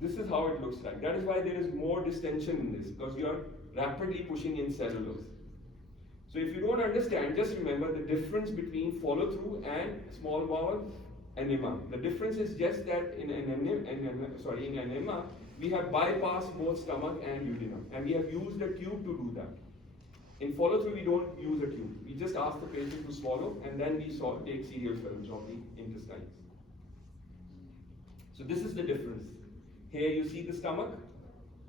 This is how it looks like. That is why there is more distension in this, because you are rapidly pushing in cellulose. So if you don't understand, just remember the difference between follow through and small bowel enema. The difference is just that in enema, we have bypassed both stomach and duodenum, and we have used a tube to do that. In follow through, we don't use a tube. We just ask the patient to swallow, and then we take serial films of the intestines. So this is the difference. Here you see the stomach,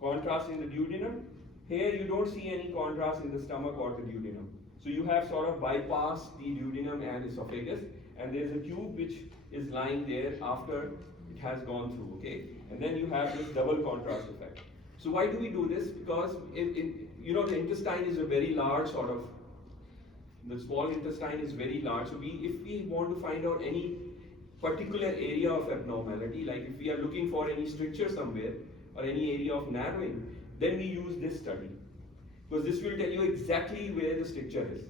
contrast in the duodenum. Here you don't see any contrast in the stomach or the duodenum. So you have sort of bypassed the duodenum and esophagus, and there is a tube which is lying there after it has gone through, okay? And then you have this double contrast effect. So why do we do this? Because you know, the intestine is a very large sort of, the small intestine is very large. So if we want to find out any particular area of abnormality, like if we are looking for any stricture somewhere or any area of narrowing, then we use this study. Because this will tell you exactly where the stricture is.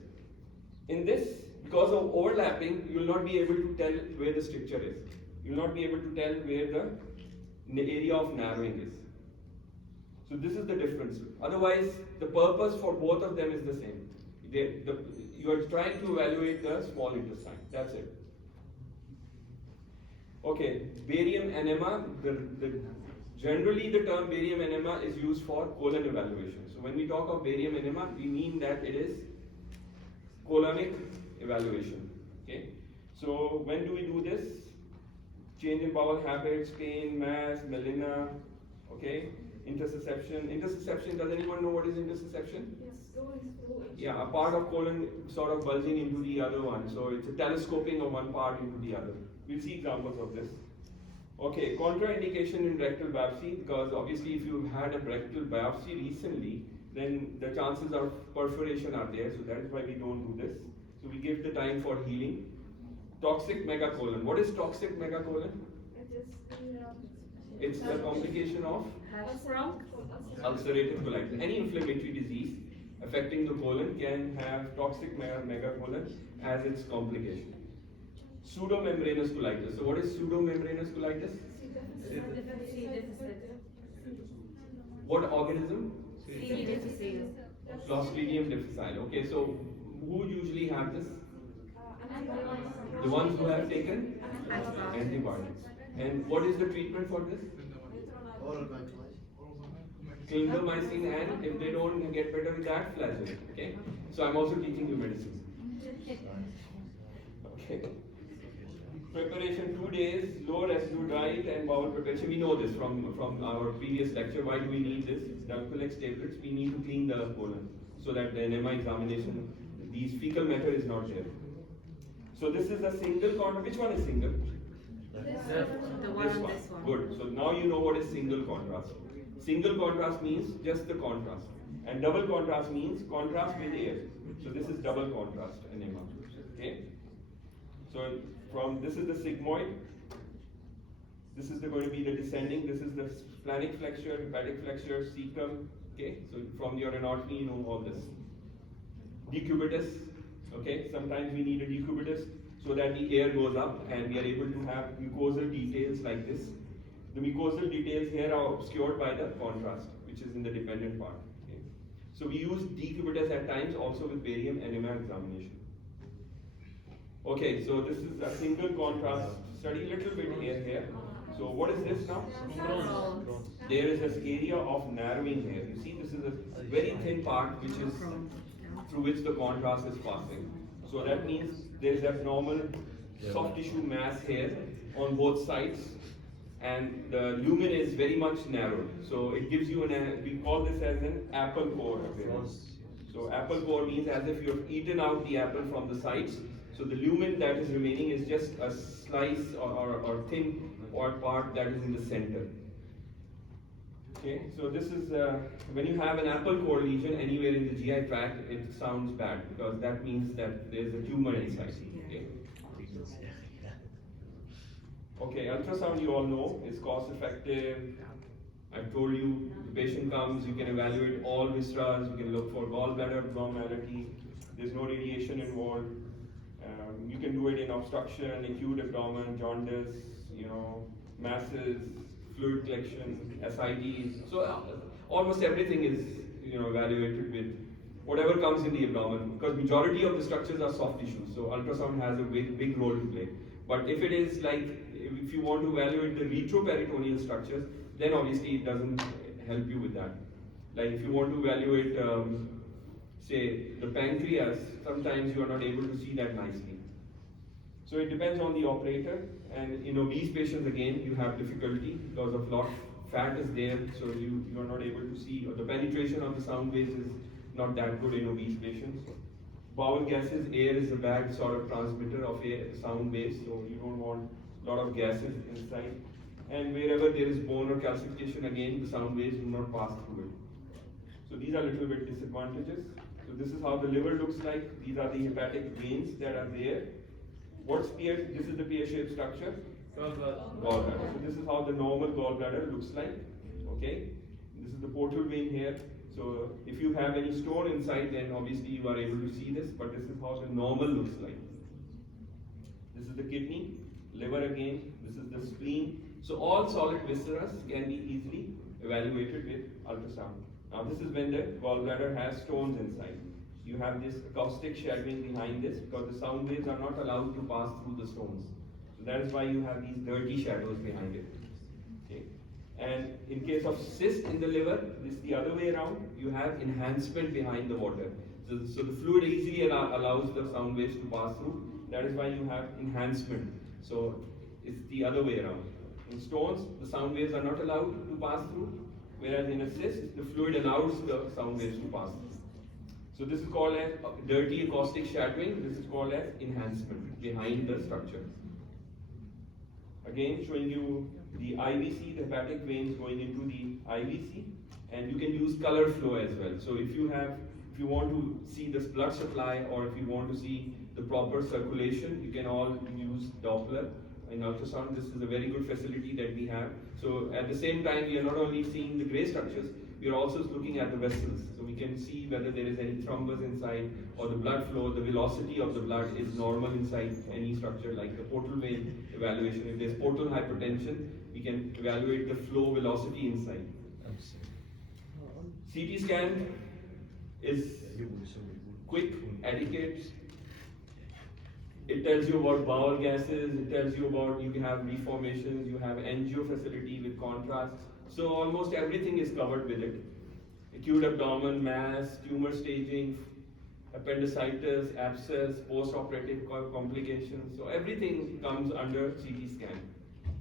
In this, because of overlapping, you will not be able to tell where the stricture is. You will not be able to tell where the area of narrowing is. So this is the difference. Otherwise, the purpose for both of them is the same. You are trying to evaluate the small intestine. That's it. Okay, barium enema. Generally, the term barium enema is used for colon evaluation. So when we talk of barium enema, we mean that it is colonic evaluation. Okay. So when do we do this? Change in bowel habits, pain, mass, melena. Okay. Intussusception. Intussusception. Does anyone know what is intussusception? Yes, going through it. Yeah, a part of colon sort of bulging into the other one. So it's a telescoping of one part into the other. We'll see examples of this. Okay, contraindication in rectal biopsy, because obviously if you've had a rectal biopsy recently, then the chances of perforation are there, so that is why we don't do this. So we give the time for healing. Toxic megacolon. What is toxic megacolon? It is It's a complication of From? ulcerative colitis. Any inflammatory disease affecting the colon can have toxic megacolon as its complication. Pseudomembranous colitis. So what is pseudomembranous colitis? What organism? C difficile. Clostridium difficile. Okay, so who usually have this? The ones who have taken antibiotics. And what is the treatment for this? Oral ventilation. Clindamycin, and if they don't get better with that, flagyl. Okay, so I'm also teaching you medicine. Okay. Preparation 2 days, low residue diet and bowel preparation. We know this from our previous lecture. Why do we need this? Dulcolax tablets. We need to clean the colon so that the enema examination, these fecal matter is not there. So this is a single contrast. Which one is single? The one on this one. Good. So now you know what is single contrast. Single contrast means just the contrast, and double contrast means contrast with air. So this is double contrast enema. Okay. So this is the sigmoid. This is going to be the descending. This is the splenic flexure, hepatic flexure, cecum. Okay. So from your anatomy, you know all this. Decubitus. Okay. Sometimes we need a decubitus so that the air goes up and we are able to have mucosal details like this. The mucosal details here are obscured by the contrast, which is in the dependent part. Okay. So we use decubitus at times also with barium enema examination. Okay, so this is a single contrast study, little bit here. So what is this now? There is this area of narrowing here. You see, this is a very thin part which is through which the contrast is passing. So that means there is abnormal soft tissue mass here on both sides, and the lumen is very much narrowed. So it gives you we call this as an apple core appearance. So apple core means as if you have eaten out the apple from the sides. So the lumen that is remaining is just a slice or thin part that is in the center. Okay, so this is when you have an apple core lesion anywhere in the GI tract, it sounds bad because that means that there is a tumor inside. Okay. Okay, ultrasound you all know is cost effective. I've told you the patient comes, you can evaluate all visceras, you can look for gallbladder abnormality. There's no radiation involved. You can do it in obstruction, acute abdomen, jaundice, masses, fluid collection, SIDs. So almost everything is evaluated with whatever comes in the abdomen, because majority of the structures are soft tissue. So ultrasound has a big role to play. But if it is like, if you want to evaluate the retroperitoneal structures, then obviously it doesn't help you with that. Like if you want to evaluate, say, the pancreas, sometimes you are not able to see that nicely. So it depends on the operator, and in obese patients again, you have difficulty because of lot fat is there, so you are not able to see, or the penetration of the sound waves is not that good in obese patients. Bowel gases, air is a bad sort of transmitter of sound waves, so you don't want a lot of gases inside. and wherever there is bone or calcification, again the sound waves do not pass through it. So these are little bit disadvantages. So this is how the liver looks like. These are the hepatic veins that are there. What's pear? This is the pear-shaped structure. Gallbladder. So this is how the normal gallbladder looks like. Okay. This is the portal vein here. So if you have any stone inside, then obviously you are able to see this. But this is how the normal looks like. This is the kidney, liver again. This is the spleen. So all solid viscera can be easily evaluated with ultrasound. Now this is when the gallbladder has stones inside. You have this acoustic shadowing behind this because the sound waves are not allowed to pass through the stones. So that is why you have these dirty shadows behind it. Okay. And in case of cyst in the liver, this is the other way around. You have enhancement behind the water. So the fluid easily allows the sound waves to pass through. That is why you have enhancement. So it's the other way around. In stones, the sound waves are not allowed to pass through, whereas in a cyst, the fluid allows the sound waves to pass through. So this is called as dirty acoustic shadowing. This is called as enhancement behind the structure. Again, showing you the IVC, the hepatic veins going into the IVC, and you can use color flow as well. So if you want to see this blood supply, or if you want to see the proper circulation, you can all use Doppler in ultrasound. This is a very good facility that we have. So at the same time, we are not only seeing the gray structures, we are also looking at the vessels. So we can see whether there is any thrombus inside, or the blood flow, the velocity of the blood is normal inside any structure, like the portal vein evaluation. If there's portal hypertension, we can evaluate the flow velocity inside. CT scan is quick, adequate. It tells you about bowel gases, it tells you about you have deformations, you have angio facility with contrast. So almost everything is covered with it. Acute abdomen, mass, tumor staging, appendicitis, abscess, post-operative complications. So everything comes under CT scan.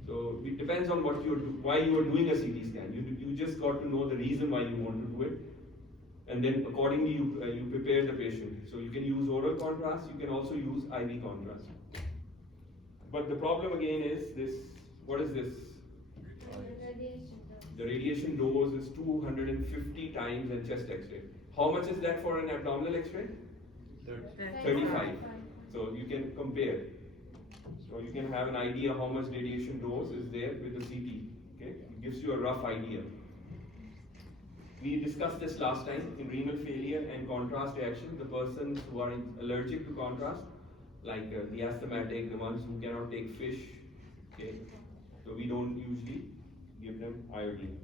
So it depends on why you are doing a CT scan. You just got to know the reason why you want to do it. And then accordingly you prepare the patient. So you can use oral contrast, you can also use IV contrast. But the problem again is this, what is this? The radiation dose is 250 times in chest x-ray. How much is that for an abdominal x-ray? 35. So you can compare. So you can have an idea how much radiation dose is there with the CT. Okay? It gives you a rough idea. We discussed this last time in renal failure and contrast reaction. The persons who are allergic to contrast, like the asthmatic, the ones who cannot take fish, okay? So we don't usually give them iodine.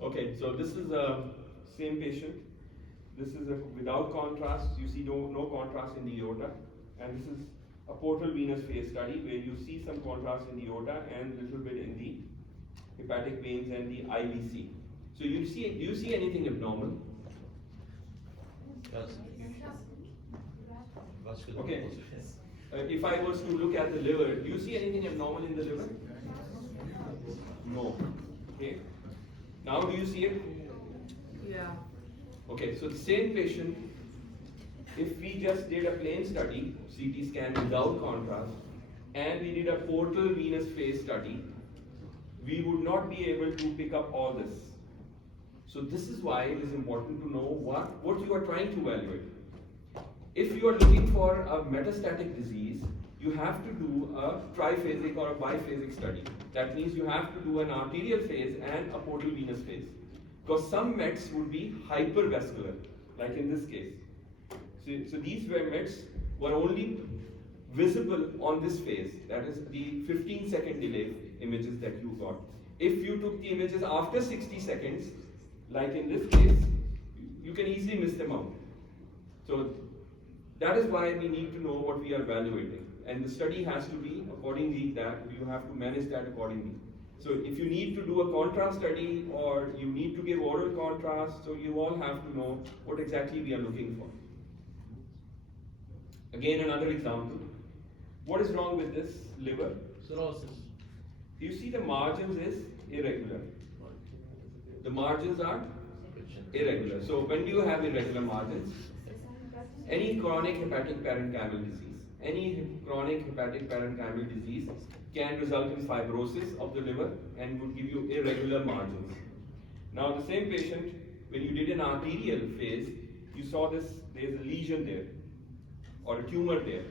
Okay, so this is a same patient. This is without contrast. You see no contrast in the aorta, and this is a portal venous phase study where you see some contrast in the aorta and a little bit in the hepatic veins and the IVC. So do you see anything abnormal? Okay. If I was to look at the liver, do you see anything abnormal in the liver? No. Okay. Now do you see it? Yeah. Okay, so the same patient, if we just did a plain study, CT scan without contrast, and we did a portal venous phase study, we would not be able to pick up all this. So this is why it is important to know what you are trying to evaluate. If you are looking for a metastatic disease, you have to do a triphasic or a biphasic study. That means you have to do an arterial phase and a portal venous phase. Because some METs would be hypervascular, like in this case. So these METs were only visible on this phase. That is the 15-second delay images that you got. If you took the images after 60 seconds, like in this case, you can easily miss them out. So that is why we need to know what we are evaluating. And the study has to be accordingly that you have to manage that accordingly. So if you need to do a contrast study or you need to give oral contrast, so you all have to know what exactly we are looking for. Again, another example. What is wrong with this liver? Cirrhosis. You see the margins is irregular. The margins are irregular. So when do you have irregular margins? Any chronic hepatic parenchymal disease. any chronic hepatic parenchymal disease can result in fibrosis of the liver and would give you irregular margins. Now the same patient, when you did an arterial phase, you saw this, there's a lesion there or a tumor there.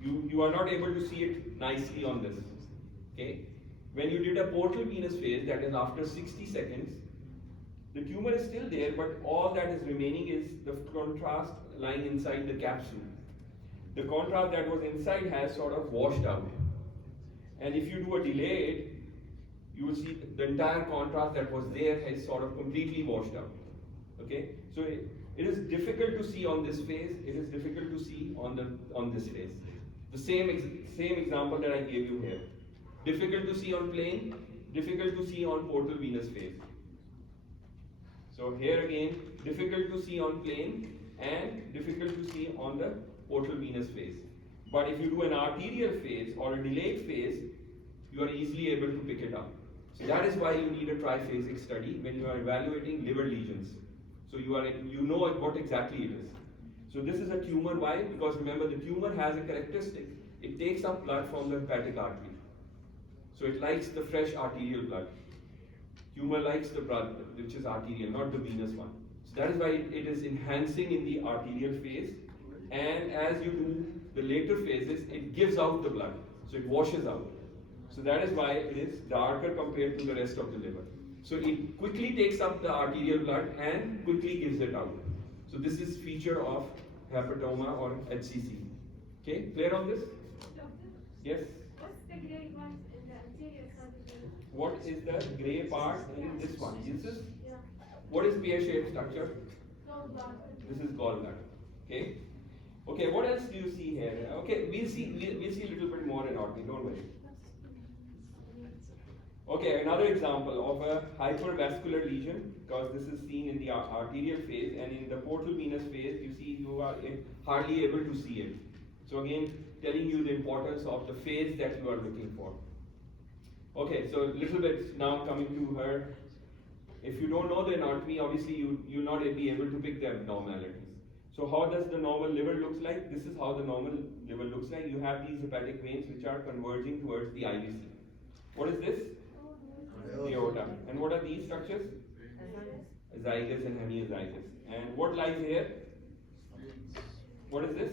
You are not able to see it nicely on this. Okay? When you did a portal venous phase, that is after 60 seconds, the tumor is still there, but all that is remaining is the contrast lying inside the capsule. The contrast that was inside has sort of washed out. And if you do a delayed, you will see the entire contrast that was there has sort of completely washed out. Okay? So it is difficult to see on this phase, it is difficult to see on this phase. The same example that I gave you here. Difficult to see on plane, difficult to see on portal venous phase. So here again, difficult to see on plane and difficult to see on the portal venous phase. But if you do an arterial phase or a delayed phase, you are easily able to pick it up. So that is why you need a triphasic study when you are evaluating liver lesions. So you know what exactly it is. So this is a tumor. Why? Because remember, the tumor has a characteristic. It takes up blood from the hepatic artery. So it likes the fresh arterial blood. Tumor likes the blood which is arterial, not the venous one. So that is why it is enhancing in the arterial phase. And as you do the later phases, it gives out the blood. So it washes out. So that is why it is darker compared to the rest of the liver. So it quickly takes up the arterial blood and quickly gives it out. So this is feature of hepatoma or HCC. Okay, clear on this? Doctor, Yes. what's the grey one in the anterior side of the What is the gray part in this one? This is, Yeah. what is pear-shaped structure? Gallbladder. This is gallbladder. Okay. Okay. What else do you see here? Okay, we'll see a little bit more anatomy. Don't worry. Okay, another example of a hypervascular lesion, because this is seen in the arterial phase, and in the portal venous phase, you see you are hardly able to see it. So again, telling you the importance of the phase that you are looking for. Okay, so a little bit now coming to her. If you don't know the anatomy, obviously you'll not be able to pick the abnormalities. So how does the normal liver looks like? This is how the normal liver looks like. You have these hepatic veins which are converging towards the IVC. What is this? The aorta. And what are these structures? Azygous and hemiazygous. And what lies here? What is this?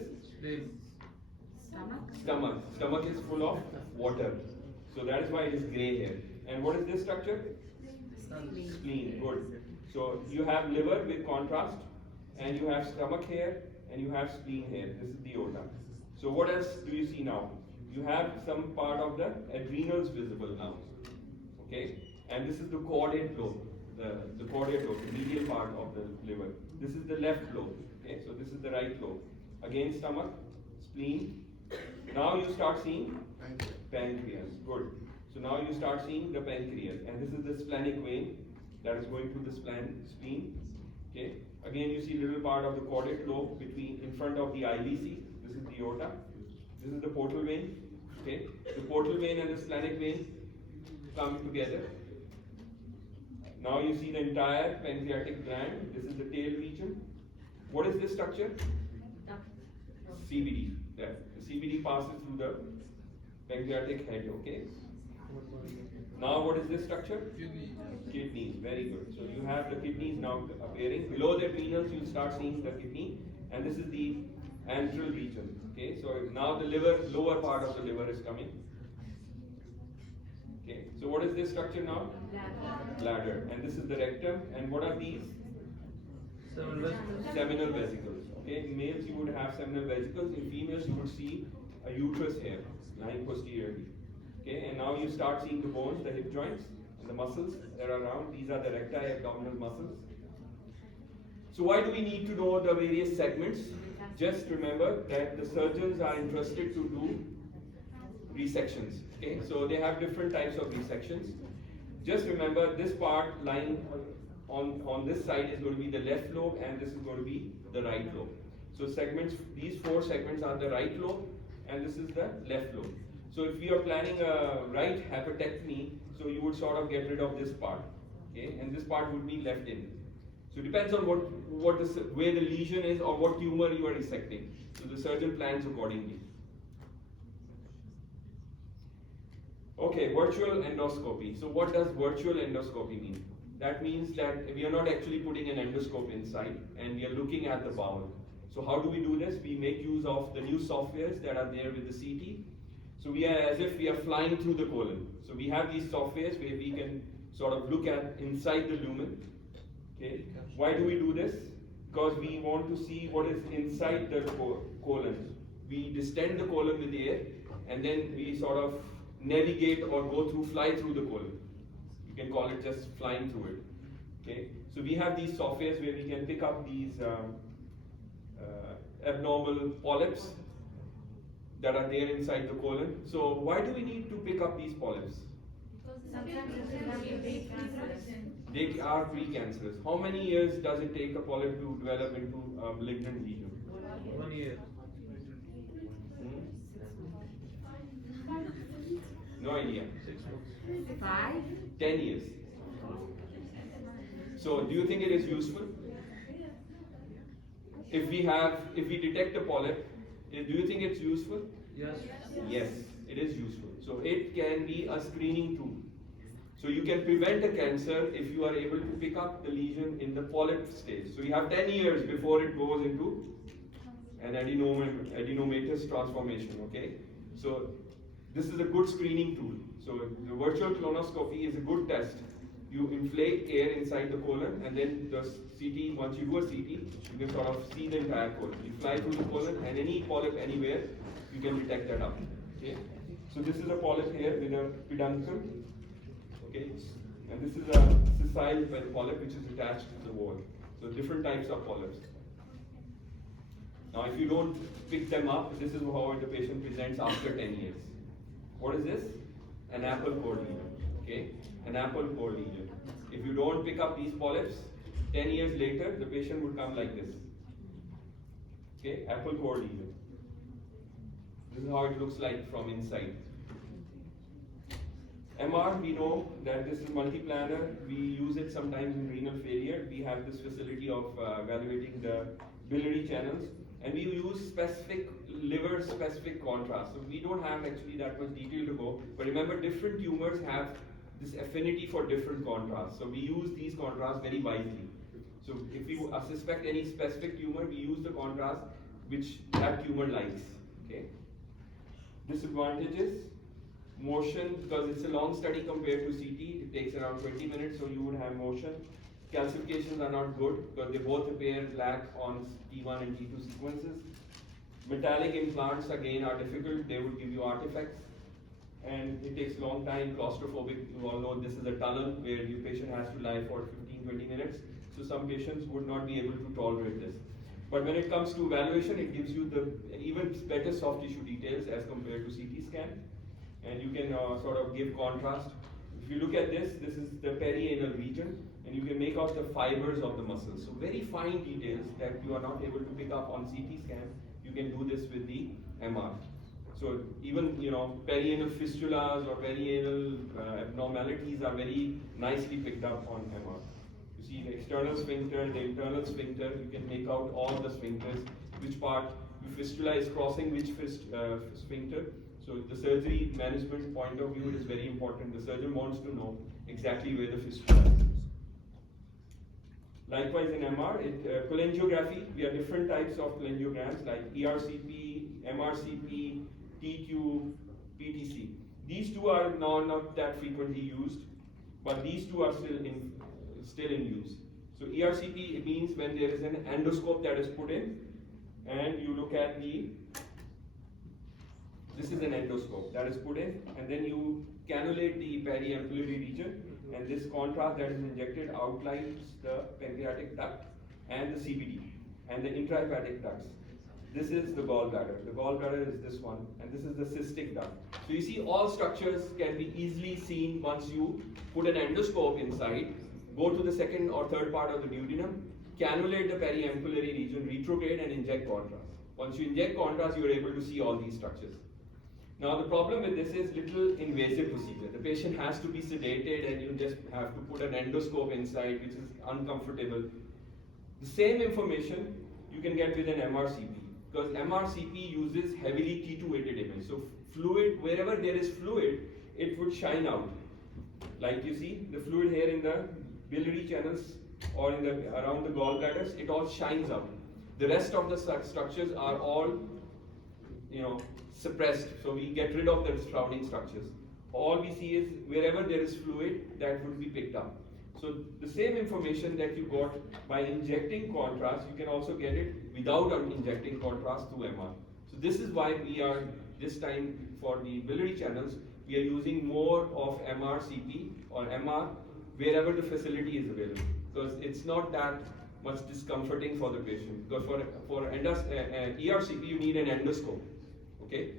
Stomach. Stomach. Stomach is full of water. So that is why it is grey here. And what is this structure? Spleen. Good. So you have liver with contrast, and you have stomach here, and you have spleen here. This is the aorta. So what else do you see now? You have some part of the adrenals visible now. Okay? And this is the caudate lobe, the caudate lobe, the medial part of the liver. This is the left lobe. Okay? So this is the right lobe. Again, stomach, spleen. Now you start seeing pancreas. Good. So now you start seeing the pancreas, and this is the splenic vein that is going through the spleen. Okay. Again, you see little part of the caudate lobe in front of the IVC. This is the aorta. This is the portal vein. Okay. The portal vein and the splenic vein come together. Now you see the entire pancreatic gland. This is the tail region. What is this structure? CBD. Yeah. The CBD passes through the pancreatic head. Okay. Now what is this structure? Kidneys. Very good. So you have the kidneys now appearing. Below the adrenals you start seeing the kidney, and this is the antral region. Okay. So now the liver, lower part of the liver is coming. Okay. So what is this structure now? Bladder. And this is the rectum. And what are these? Seminal vesicles. Okay. In males you would have seminal vesicles. In females you would see a uterus here lying posteriorly. Okay, and now you start seeing the bones, the hip joints, and the muscles that are around. These are the recti abdominal muscles. So why do we need to know the various segments? Just remember that the surgeons are interested to do resections. Okay, so they have different types of resections. Just remember this part lying on this side is going to be the left lobe, and this is going to be the right lobe. So segments, these four segments are the right lobe, and this is the left lobe. So if we are planning a right hepatectomy, so you would sort of get rid of this part, okay, and this part would be left in. So it depends on where the lesion is or what tumor you are resecting. So the surgeon plans accordingly. Okay, virtual endoscopy. So what does virtual endoscopy mean? That means that we are not actually putting an endoscope inside and we are looking at the bowel. So how do we do this? We make use of the new softwares that are there with the CT. So we are as if we are flying through the colon. So we have these softwares where we can sort of look at inside the lumen. Okay. Why do we do this? Because we want to see what is inside the colon. We distend the colon with air and then we sort of navigate or fly through the colon. You can call it just flying through it. Okay. So we have these softwares where we can pick up these abnormal polyps that are there inside the colon. So why do we need to pick up these polyps? They are precancerous. How many years does it take a polyp to develop into a malignant lesion? 1 year. No idea. 6 months. 5? 10 years. So do you think it is useful? If we detect a polyp, do you think it's useful? Yes. Yes, it is useful. So it can be a screening tool. So you can prevent a cancer if you are able to pick up the lesion in the polyp stage. So you have 10 years before it goes into an adenomatous transformation, okay? So this is a good screening tool. So the virtual colonoscopy is a good test. You inflate air inside the colon and then the CT, once you do a CT, you can sort of see the entire colon. You fly through the colon and any polyp anywhere, you can detect that up, okay? So this is a polyp here with a peduncle. Okay, and this is a sessile polyp which is attached to the wall. So different types of polyps. Now if you don't pick them up, this is how the patient presents after 10 years. What is this? An apple core lesion. Okay, an apple core lesion. If you don't pick up these polyps, 10 years later the patient would come like this. Okay, apple core lesion. This is how it looks like from inside. MR, we know that this is multiplanar. We use it sometimes in renal failure. We have this facility of evaluating the biliary channels, and we use specific liver-specific contrast. So we don't have actually that much detail to go. But remember, different tumors have this affinity for different contrasts. So we use these contrasts very wisely. So if we suspect any specific tumor, we use the contrast which that tumor likes. Okay. Disadvantages. Motion, because it's a long study compared to CT, it takes around 20 minutes, so you would have motion. Calcifications are not good because they both appear lack on T1 and T2 sequences. Metallic implants again are difficult, they would give you artifacts. And it takes a long time, claustrophobic, you all know this is a tunnel where your patient has to lie for 15-20 minutes. So some patients would not be able to tolerate this. But when it comes to evaluation, it gives you the even better soft tissue details as compared to CT scan. And you can sort of give contrast. If you look at this, this is the perianal region, and you can make out the fibers of the muscles. So very fine details that you are not able to pick up on CT scan, you can do this with the MR. So even perianal fistulas or perianal abnormalities are very nicely picked up on MR. You see the external sphincter, the internal sphincter, you can make out all the sphincters, which part the fistula is crossing which sphincter. So the surgery management point of view, it is very important. The surgeon wants to know exactly where the fistula is. Likewise in MR, cholangiography, we have different types of cholangiograms like ERCP, MRCP, TQ, PTC. These two are now not that frequently used, but these two are still in use. So ERCP, it means when there is an endoscope that is put in, and you look at this is an endoscope that is put in, and then you cannulate the periampullary region, and this contrast that is injected outlines the pancreatic duct and the CBD and the intrahepatic ducts. This is the gallbladder. The gallbladder is this one, and this is the cystic duct. So you see all structures can be easily seen once you put an endoscope inside, go to the second or third part of the duodenum, cannulate the periampullary region, retrograde, and inject contrast. Once you inject contrast, you are able to see all these structures. Now the problem with this is little invasive procedure. The patient has to be sedated and you just have to put an endoscope inside, which is uncomfortable. The same information you can get with an MRCP, because MRCP uses heavily T2-weighted image. So fluid, wherever there is fluid, it would shine out. Like you see, the fluid here in the biliary channels or in the around the gallbladders, it all shines out. The rest of the structures are all, suppressed. So we get rid of the surrounding structures. All we see is wherever there is fluid, that would be picked up. So the same information that you got by injecting contrast, you can also get it without injecting contrast through MR. So this is why we are, this time for the biliary channels, we are using more of MRCP or MR wherever the facility is available. Because it's not that much discomforting for the patient. Because for ERCP, you need an endoscope. Okay?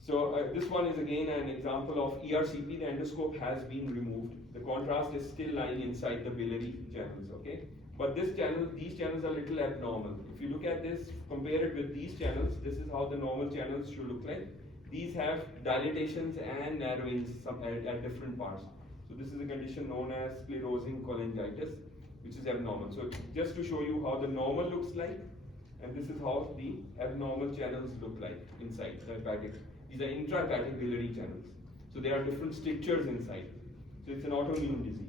So this one is again an example of ERCP. The endoscope has been removed. The contrast is still lying inside the biliary channels. Okay, but these channels are a little abnormal. If you look at this, compare it with these channels. This is how the normal channels should look like. These have dilatations and narrowings at different parts. So this is a condition known as sclerosing cholangitis, which is abnormal. So just to show you how the normal looks like, and this is how the abnormal channels look like inside the hepatic. These are intrahepatic biliary channels. So there are different strictures inside. So it's an autoimmune disease.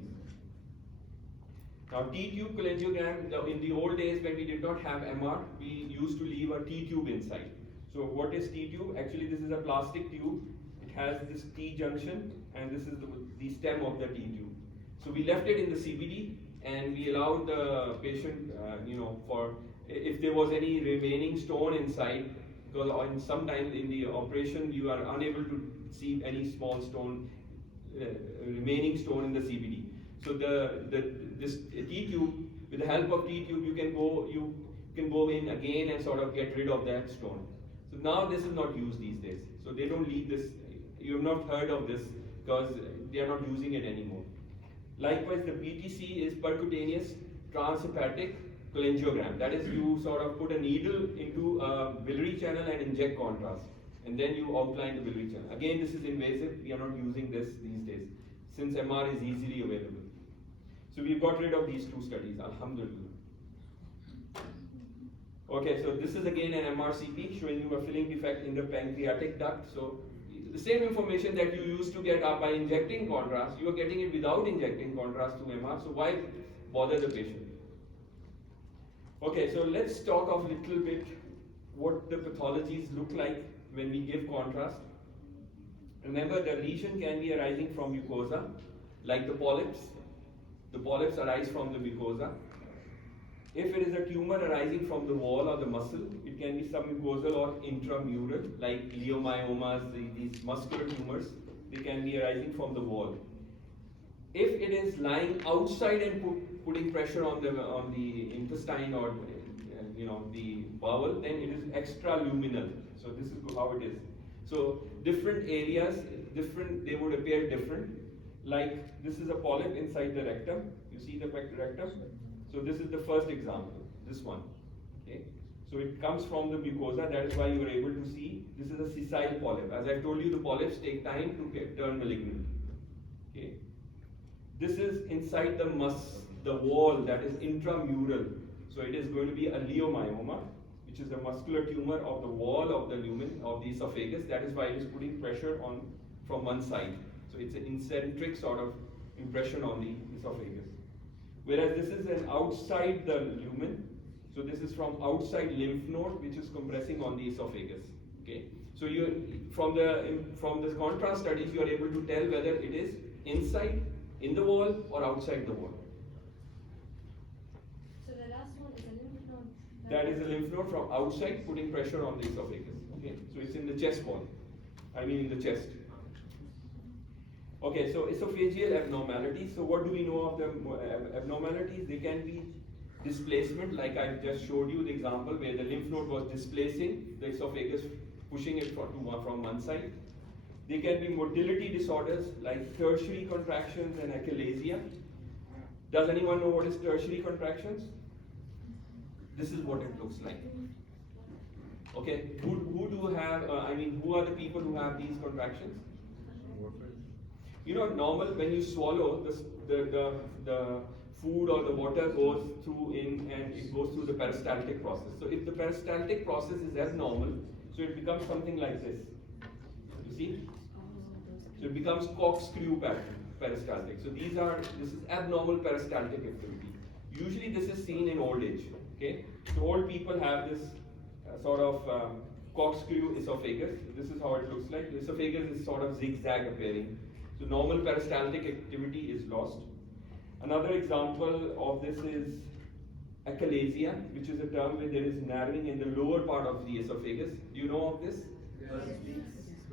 Now T-tube cholangiogram, in the old days when we did not have MR, we used to leave a T-tube inside. So what is T-tube? Actually this is a plastic tube. It has this T junction and this is the stem of the T-tube. So we left it in the CBD and we allowed the patient, for if there was any remaining stone inside, because sometimes in the operation you are unable to see any small stone, remaining stone in the CBD. So this T-tube, with the help of T-tube, you can go in again and sort of get rid of that stone. So now this is not used these days. So they don't leave this. You have not heard of this because they are not using it anymore. Likewise, the PTC is percutaneous transhepatic cholangiogram. That is, you sort of put a needle into a biliary channel and inject contrast, and then you outline the biliary channel. Again, this is invasive. We are not using this these days since MR is easily available. So we've got rid of these two studies, alhamdulillah. Okay, so this is again an MRCP showing you a filling defect in the pancreatic duct. So the same information that you used to get by injecting contrast, you are getting it without injecting contrast to MR. So why bother the patient? Okay, so let's talk of a little bit what the pathologies look like when we give contrast. Remember, the lesion can be arising from mucosa, like the polyps. The polyps arise from the mucosa. If it is a tumor arising from the wall or the muscle, it can be submucosal or intramural, like leiomyomas, these muscular tumors. They can be arising from the wall. If it is lying outside and putting pressure on the intestine or the bowel, then it is extraluminal. So this is how it is. So different areas, they would appear different. Like this is a polyp inside the rectum. You see the rectum? So this is the first example, this one. Okay. So it comes from the mucosa. That is why you are able to see this is a sessile polyp. As I told you, the polyps take time to turn malignant. Okay. This is inside the wall, that is intramural. So it is going to be a leiomyoma, which is a muscular tumor of the wall of the lumen of the esophagus. That is why it is putting pressure on from one side. So it's an eccentric sort of impression on the esophagus. Whereas this is an outside the lumen. So this is from outside lymph node, which is compressing on the esophagus. Okay. So from the contrast studies, you are able to tell whether it is inside, in the wall, or outside the wall. So the last one is a lymph node. That is a lymph node from outside putting pressure on the esophagus. Okay, so it's in the chest wall. In the chest. Okay, so esophageal abnormalities. So what do we know of the abnormalities? They can be displacement, like I just showed you the example where the lymph node was displacing the esophagus, pushing it from one side. They can be motility disorders like tertiary contractions and achalasia. Does anyone know what is tertiary contractions? This is what it looks like. Okay, who do have, who are the people who have these contractions? Normal, when you swallow, the food or the water goes through and it goes through the peristaltic process. So if the peristaltic process is abnormal, so it becomes something like this. You see? So it becomes corkscrew pattern, peristaltic. So this is abnormal peristaltic activity. Usually this is seen in old age. Okay, so old people have this sort of corkscrew esophagus. This is how it looks like. The esophagus is sort of zigzag appearing. So normal peristaltic activity is lost. Another example of this is achalasia, which is a term where there is narrowing in the lower part of the esophagus. Do you know of this?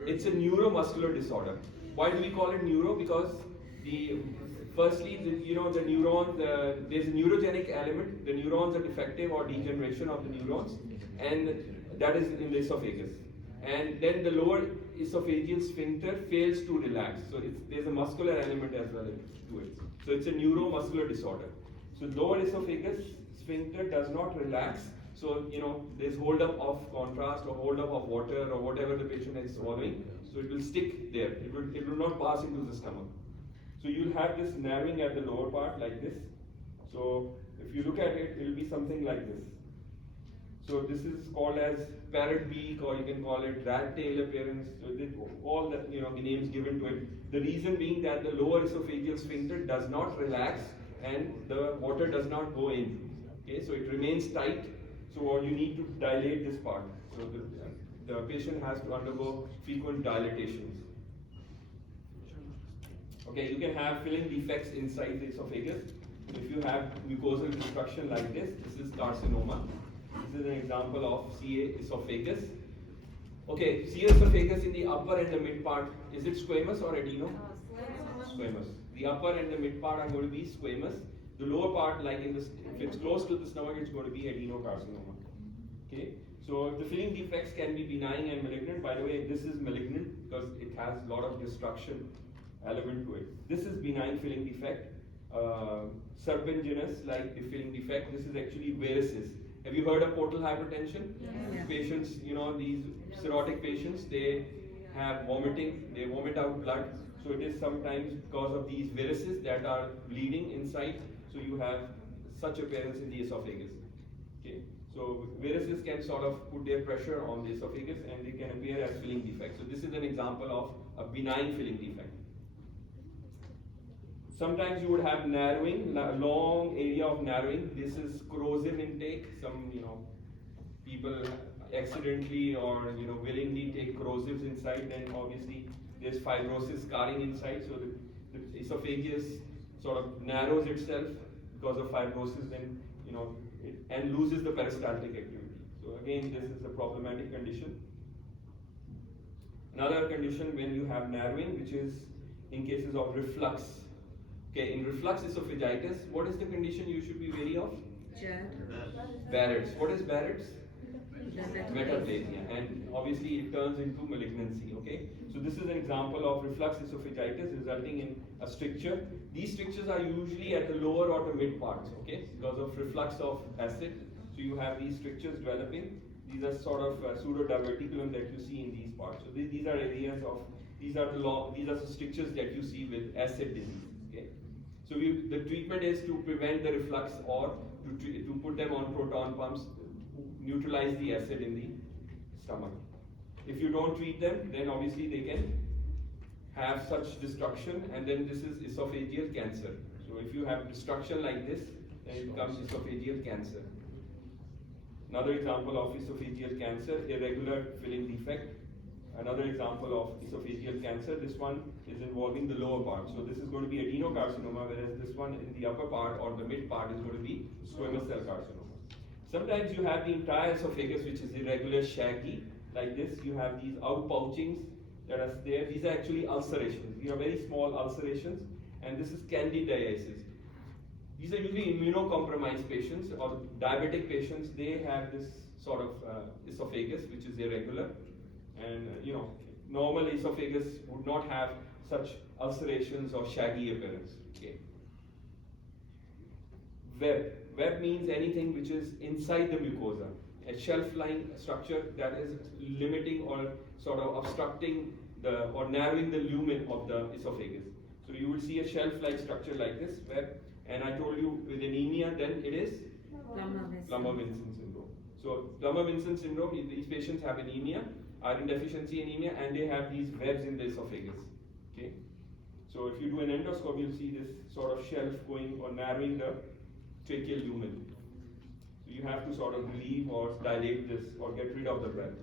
It's a neuromuscular disorder. Why do we call it neuro? Because firstly, the neuron, there's a neurogenic element. The neurons are defective or degeneration of the neurons, and that is in the esophagus. And then the lower esophageal sphincter fails to relax. So there's a muscular element as well to it. So it's a neuromuscular disorder. So lower esophagus sphincter does not relax. So there's hold up of contrast or hold up of water or whatever the patient is swallowing. So it will stick there. It will not pass into the stomach. So you'll have this narrowing at the lower part like this. So if you look at it, it will be something like this. So this is called as parrot beak, or you can call it rat tail appearance. So all the the names given to it. The reason being that the lower esophageal sphincter does not relax and the water does not go in. Okay, so it remains tight. So you need to dilate this part. So the patient has to undergo frequent dilatations. Okay, you can have filling defects inside the esophagus. If you have mucosal destruction like this is carcinoma. This is an example of CA esophagus. Okay, CA esophagus in the upper and the mid part, is it squamous or adeno? Squamous. The upper and the mid part are going to be squamous. The lower part, like if it's close to the stomach, it's going to be adenocarcinoma. Okay, so the filling defects can be benign and malignant. By the way, this is malignant because it has a lot of destruction element to it. This is benign filling defect. Serpiginous, like the filling defect. This is actually varices. Have you heard of portal hypertension? Yes. Patients, these cirrhotic patients, they have vomiting, they vomit out blood. So it is sometimes because of these varices that are bleeding inside. So you have such appearance in the esophagus. Okay. So varices can sort of put their pressure on the esophagus and they can appear as filling defects. So this is an example of a benign filling defect. Sometimes you would have narrowing, long area of narrowing. This is corrosive intake. Some people accidentally or willingly take corrosives inside. Then obviously there's fibrosis scarring inside. So the esophagus sort of narrows itself because of fibrosis. Then and loses the peristaltic activity. So again, this is a problematic condition. Another condition when you have narrowing, which is in cases of reflux. Okay, in reflux esophagitis, what is the condition you should be wary of? Barrett's. What is Barrett's? Metaplasia, and obviously it turns into malignancy. Okay, so this is an example of reflux esophagitis resulting in a stricture. These strictures are usually at the lower or the mid parts. Okay, because of reflux of acid. So you have these strictures developing. These are sort of pseudo-diverticulum that you see in these parts. So these are areas of these are the strictures that you see with acid disease. Okay, so the treatment is to prevent the reflux or to put them on proton pumps. Neutralize the acid in the stomach. If you don't treat them, then obviously they can have such destruction, and then this is esophageal cancer. So if you have destruction like this, then it becomes esophageal cancer. Another example of esophageal cancer, irregular filling defect. Another example of esophageal cancer, this one is involving the lower part. So this is going to be adenocarcinoma, whereas this one in the upper part or the mid part is going to be squamous cell carcinoma. Sometimes you have the entire esophagus which is irregular, shaggy, like this. You have these outpouchings that are there. These are actually ulcerations. These are very small ulcerations, and this is candidiasis. These are usually immunocompromised patients or diabetic patients. They have this sort of esophagus which is irregular, and normal esophagus would not have such ulcerations or shaggy appearance. Okay. Web means anything which is inside the mucosa, a shelf-like structure that is limiting or sort of obstructing or narrowing the lumen of the esophagus. So you will see a shelf-like structure like this, web, and I told you with anemia, then it is Plummer-Vinson syndrome. So Plummer-Vinson syndrome, these patients have anemia, iron deficiency anemia, and they have these webs in the esophagus. Okay, so if you do an endoscope, you'll see this sort of shelf going or narrowing the tracheal lumen. So you have to sort of relieve or dilate this or get rid of the breath.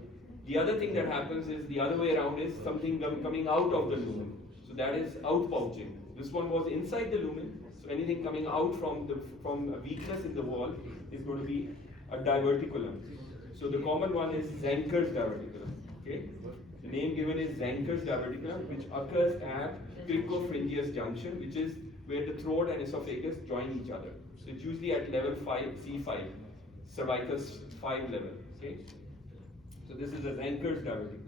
The other thing that happens is the other way around is something coming out of the lumen. So that is outpouching. This one was inside the lumen. So anything coming out from a weakness in the wall is going to be a diverticulum. So the common one is Zenker's diverticulum. Okay, the name given is Zenker's diverticulum, which occurs at cricopharyngeus junction, which is where the throat and esophagus join each other. So it's usually at level 5, C5, cervicus 5 level. Okay, so this is a Zenker's diverticulum.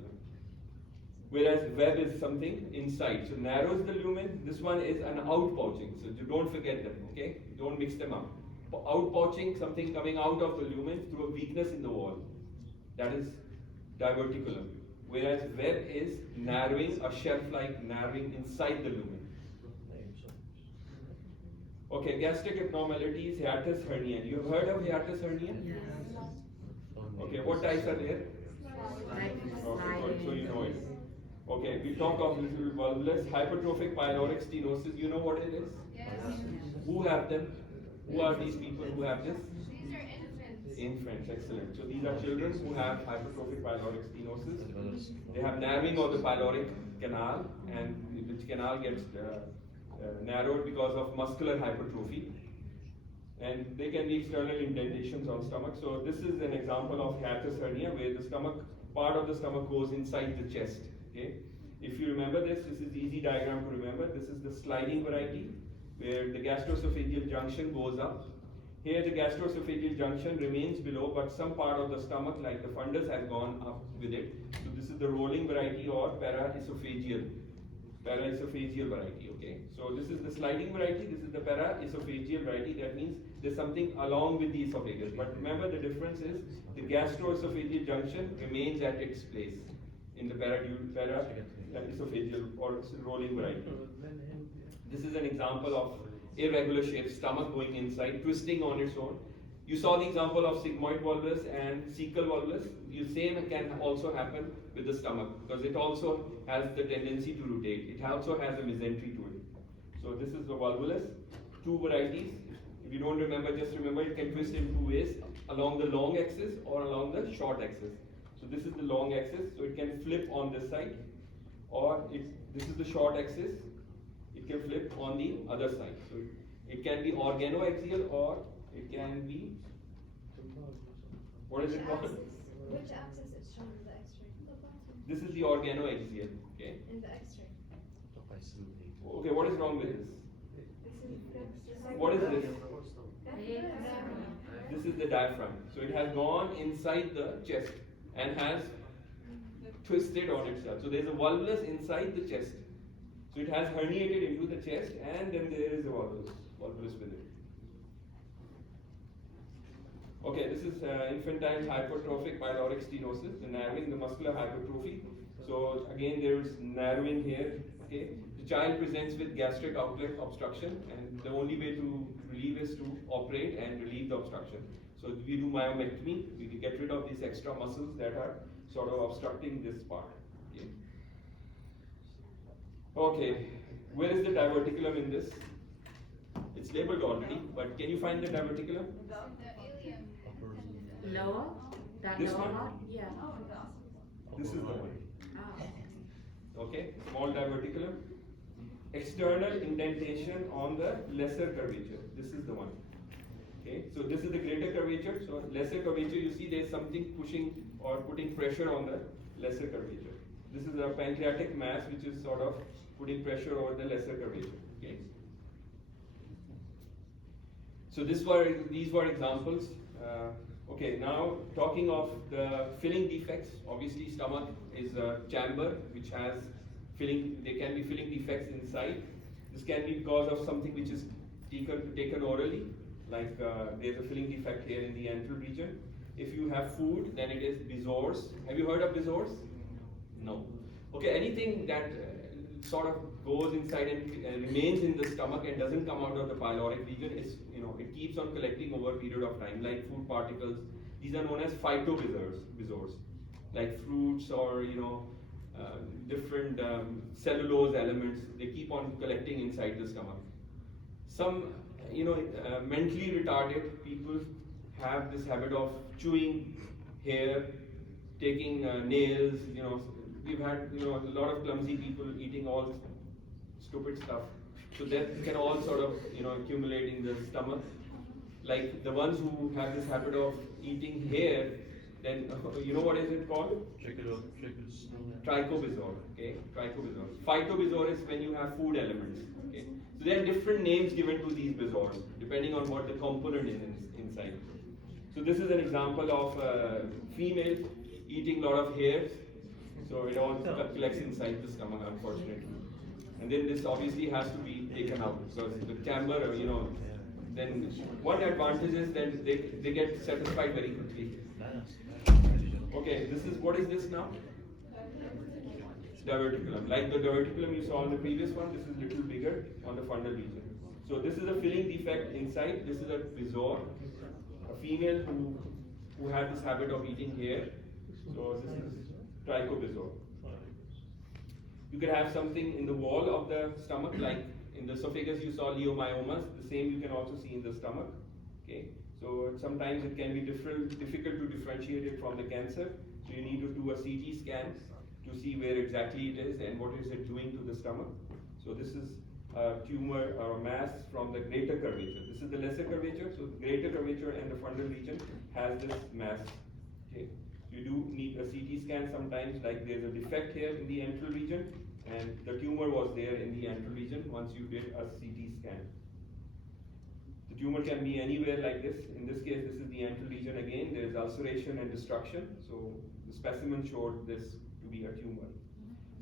Whereas web is something inside, so narrows the lumen. This one is an outpouching, so you don't forget them. Okay, don't mix them up. Outpouching, something coming out of the lumen through a weakness in the wall. That is diverticulum. Whereas web is narrowing, a shelf-like narrowing inside the lumen. Okay, gastric abnormalities, hiatus hernia. You have heard of hiatus hernia? Okay, what types are there? Okay, good, so you know it. Okay, we talk of little volvulus, hypertrophic pyloric stenosis. You know what it is? Yes. Who have them? Who are these people who have this? These are infants. Infants, excellent. So these are children who have hypertrophic pyloric stenosis. They have narrowing of the pyloric canal, and which canal gets narrowed because of muscular hypertrophy. And they can be external indentations on stomach. So this is an example of hiatus hernia, where the stomach, part of the stomach goes inside the chest. Okay, if you remember this is easy diagram to remember. This is the sliding variety, where the gastroesophageal junction goes up. Here the gastroesophageal junction remains below, but some part of the stomach, like the fundus, has gone up with it. So this is the rolling variety or paraesophageal variety. Okay, so this is the sliding variety. This is the paraesophageal variety. That means there's something along with the esophagus. But remember, the difference is the gastroesophageal junction remains at its place in the paraesophageal or rolling variety. This is an example of irregular shaped stomach going inside, twisting on its own. You saw the example of sigmoid volvulus and cecal volvulus. The same can also happen with the stomach, because it also has the tendency to rotate. It also has a mesentery to it. So this is the volvulus, two varieties. If you don't remember, just remember it can twist in two ways, along the long axis or along the short axis. So this is the long axis, so it can flip on this side, or this is the short axis, it can flip on the other side. So it can be organoaxial, or it can be, what is it called? Which axis is shown in the X-ray? This is the organoaxial. Okay. In the X-ray. Okay, what is wrong with this? What is this? This is the diaphragm. So it has gone inside the chest and has twisted on itself. So there is a volvulus inside the chest. So it has herniated into the chest, and then there is a volvulus with it. Okay, this is infantile hypertrophic pyloric stenosis, the narrowing, the muscular hypertrophy. So again, there is narrowing here. Okay, the child presents with gastric outlet obstruction, and the only way to relieve is to operate and relieve the obstruction. So we do myomectomy. We get rid of these extra muscles that are sort of obstructing this part. Okay. Okay, where is the diverticulum in this? It's labeled already, but can you find the diverticulum? The ileum. Lower? That This lower one? part? Yeah. This is the one. Ah. Okay, small diverticulum. External indentation on the lesser curvature. This is the one. Okay, so this is the greater curvature. So lesser curvature, you see there's something pushing or putting pressure on the lesser curvature. This is a pancreatic mass which is sort of putting pressure over the lesser curvature. Okay. So these were examples. Okay, now talking of the filling defects, obviously stomach is a chamber which has filling, there can be filling defects inside. This can be because of something which is taken orally, like there's a filling defect here in the antral region. If you have food, then it is Bizors. Have you heard of Bizors? No. Okay, anything that sort of goes inside and remains in the stomach and doesn't come out of the pyloric region is, it keeps on collecting over a period of time, like food particles. These are known as phytobizors, like fruits or, different cellulose elements. They keep on collecting inside the stomach. Some, mentally retarded people have this habit of chewing hair, taking nails. We've had a lot of clumsy people eating all stupid stuff. So that can all sort of accumulate in the stomach. Like the ones who have this habit of eating hair, then what is it called? Trichobazole. Okay, trichobazole. Phytobazole is when you have food elements. Okay, so there are different names given to these bazoles depending on what the component is inside. So this is an example of a female eating a lot of hairs. So it all collects inside the stomach, unfortunately. And then this obviously has to be taken out because the chamber, then one advantage is that they get satisfied very quickly. Okay, what is this now? Diverticulum. Like the diverticulum you saw in the previous one, this is a little bigger on the fundal region. So this is a filling defect inside. This is a bizarre, a female who had this habit of eating hair. So this is trichobazole. You could have something in the wall of the stomach, like in the esophagus you saw leiomyomas. The same you can also see in the stomach. Okay, so sometimes it can be difficult to differentiate it from the cancer. So you need to do a CT scan to see where exactly it is and what is it doing to the stomach. So this is a tumor or a mass from the greater curvature. This is the lesser curvature. So greater curvature and the fundal region has this mass. Okay, you do need a CT scan sometimes, like there's a defect here in the antral region and the tumor was there in the antral region once you did a CT scan. The tumor can be anywhere like this. In this case, this is the antral region again. There is ulceration and destruction. So the specimen showed this to be a tumor.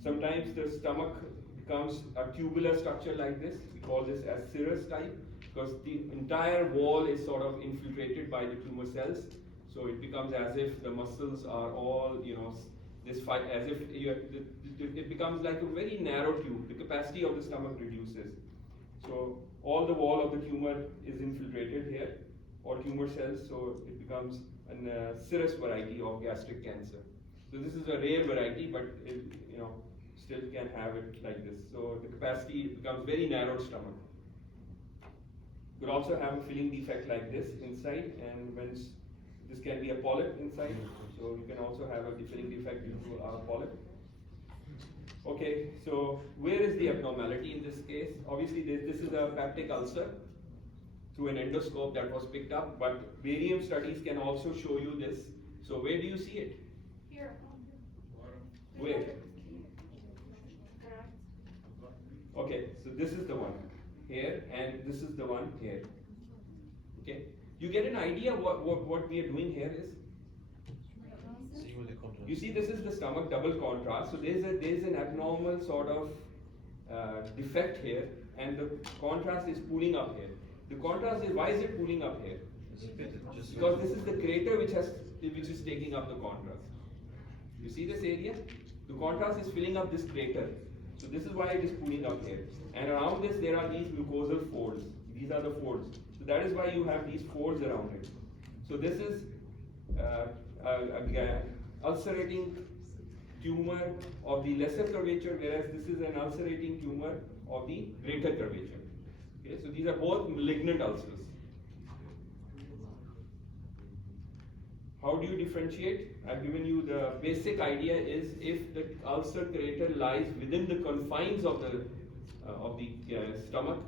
Sometimes the stomach becomes a tubular structure like this. We call this as serous type because the entire wall is sort of infiltrated by the tumor cells. So it becomes as if the muscles are all, as if it becomes like a very narrow tube. The capacity of the stomach reduces. So all the wall of the tumor is infiltrated here, or tumor cells, so it becomes a serous variety of gastric cancer. So this is a rare variety, but it still can have it like this. So the capacity becomes very narrow stomach. You could also have a filling defect like this inside, and this can be a polyp inside. So you can also have a filling defect due to a polyp. Okay, so where is the abnormality in this case? Obviously, this is a peptic ulcer through an endoscope that was picked up, but barium studies can also show you this. So where do you see it? Here. Where? Okay, so this is the one here, and this is the one here. Okay, you get an idea what we are doing here is. You see, this is the stomach double contrast. So there's an abnormal sort of defect here, and the contrast is pulling up here. The contrast is, why is it pulling up here? Because this is the crater which is taking up the contrast. You see this area? The contrast is filling up this crater. So this is why it is pulling up here. And around this there are these mucosal folds. These are the folds. So that is why you have these folds around it. So this is ulcerating tumor of the lesser curvature, whereas this is an ulcerating tumor of the greater curvature. Okay, so these are both malignant ulcers. How do you differentiate? I've given you the basic idea is if the ulcer crater lies within the confines of the stomach,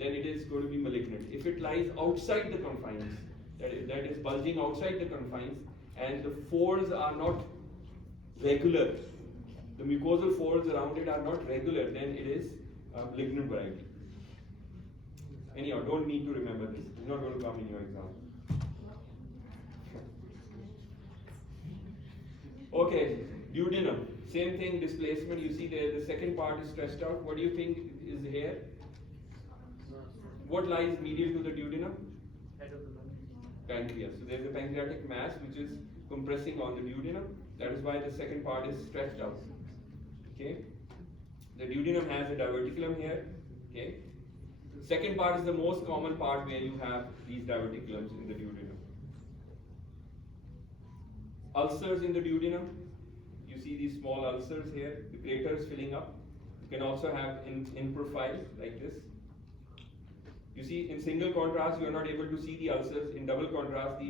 then it is going to be malignant. If it lies outside the confines, that is bulging outside the confines, and the folds are not regular, the mucosal folds around it are not regular, then it is a malignant variety. Anyhow, don't need to remember this. It's not going to come in your exam. Okay, duodenum. Same thing, displacement. You see there, the second part is stretched out. What do you think is here? What lies medial to the duodenum? Pancreas. So there is a pancreatic mass which is compressing on the duodenum. That is why the second part is stretched out. Okay. The duodenum has a diverticulum here. Okay. Second part is the most common part where you have these diverticulums in the duodenum. Ulcers in the duodenum. You see these small ulcers here, the crater is filling up. You can also have in profile like this. You see, in single contrast, you are not able to see the ulcers. In double contrast,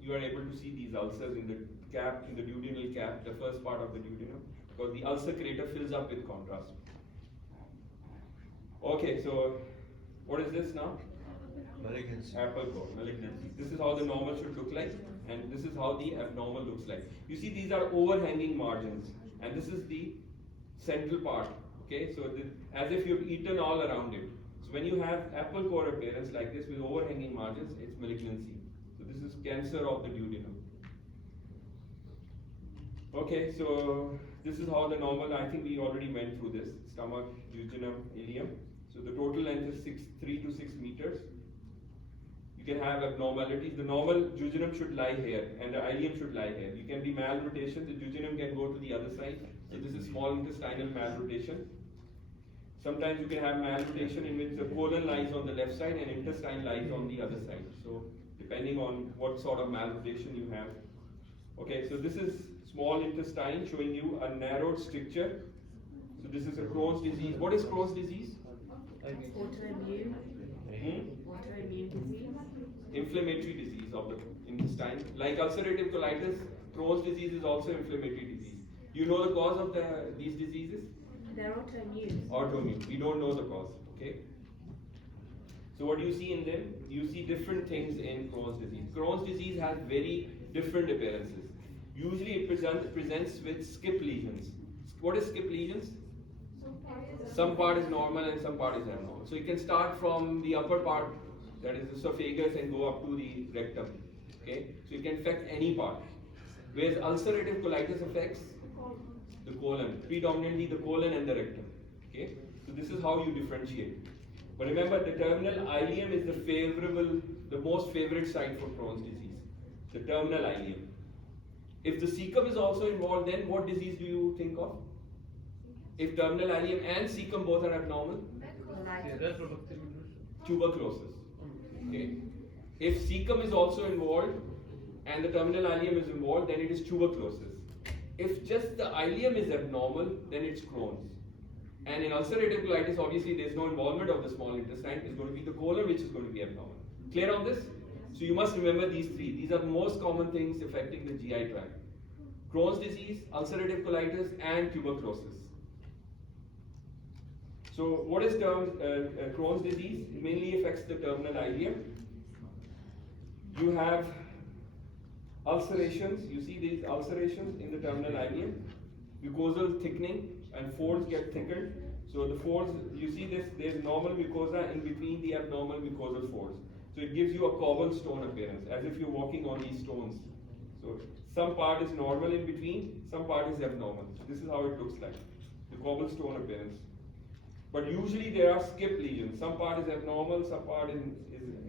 you are able to see these ulcers in the cap, in the duodenal cap, the first part of the duodenum, because the ulcer crater fills up with contrast. Okay, so what is this now? Malignancy. Apple core, malignancy. This is how the normal should look like, and this is how the abnormal looks like. You see, these are overhanging margins, and this is the central part. Okay, so as if you've eaten all around it. So when you have apple core appearance like this with overhanging margins, it's malignancy. So this is cancer of the duodenum. Okay, so this is how the normal, I think we already went through this, stomach, duodenum, ileum. So the total length is 3 to 6 meters. You can have abnormalities. The normal duodenum should lie here and the ileum should lie here. You can be malrotation, the duodenum can go to the other side. So this is small intestinal malrotation. Sometimes you can have malrotation in which the colon lies on the left side and intestine lies on the other side. So depending on what sort of malrotation you have. Okay, so this is small intestine showing you a narrowed stricture. So this is a Crohn's disease. What is Crohn's disease? Autoimmune. Autoimmune disease. Inflammatory disease of the intestine. Like ulcerative colitis, Crohn's disease is also inflammatory disease. Do you know the cause of these diseases? They're autoimmune. Autoimmune. We don't know the cause. Okay. So what do you see in them? You see different things in Crohn's disease. Crohn's disease has very different appearances. Usually it presents with skip lesions. What is skip lesions? Some part is normal and some part is abnormal. So you can start from the upper part, that is the esophagus, and go up to the rectum. Okay, so you can affect any part. Whereas ulcerative colitis affects the colon, predominantly the colon and the rectum. Okay, so this is how you differentiate. But remember, the terminal ileum is the most favorite site for Crohn's disease. The terminal ileum. If the cecum is also involved, then what disease do you think of? If terminal ileum and cecum both are abnormal? Tuberculosis. Okay. If cecum is also involved and the terminal ileum is involved, then it is tuberculosis. If just the ileum is abnormal, then it's Crohn's. And in ulcerative colitis, obviously there is no involvement of the small intestine. It's going to be the colon which is going to be abnormal. Clear on this? So you must remember these three. These are the most common things affecting the GI tract. Crohn's disease, ulcerative colitis, and tuberculosis. So what is Crohn's disease? It mainly affects the terminal ileum. You have ulcerations. You see these ulcerations in the terminal ileum. Mucosal thickening and folds get thickened. So the folds, you see this, there's normal mucosa in between the abnormal mucosal folds. So it gives you a cobblestone appearance, as if you're walking on these stones. So some part is normal in between, some part is abnormal. So this is how it looks like, the cobblestone appearance. But usually there are skip lesions. Some part is abnormal, some part is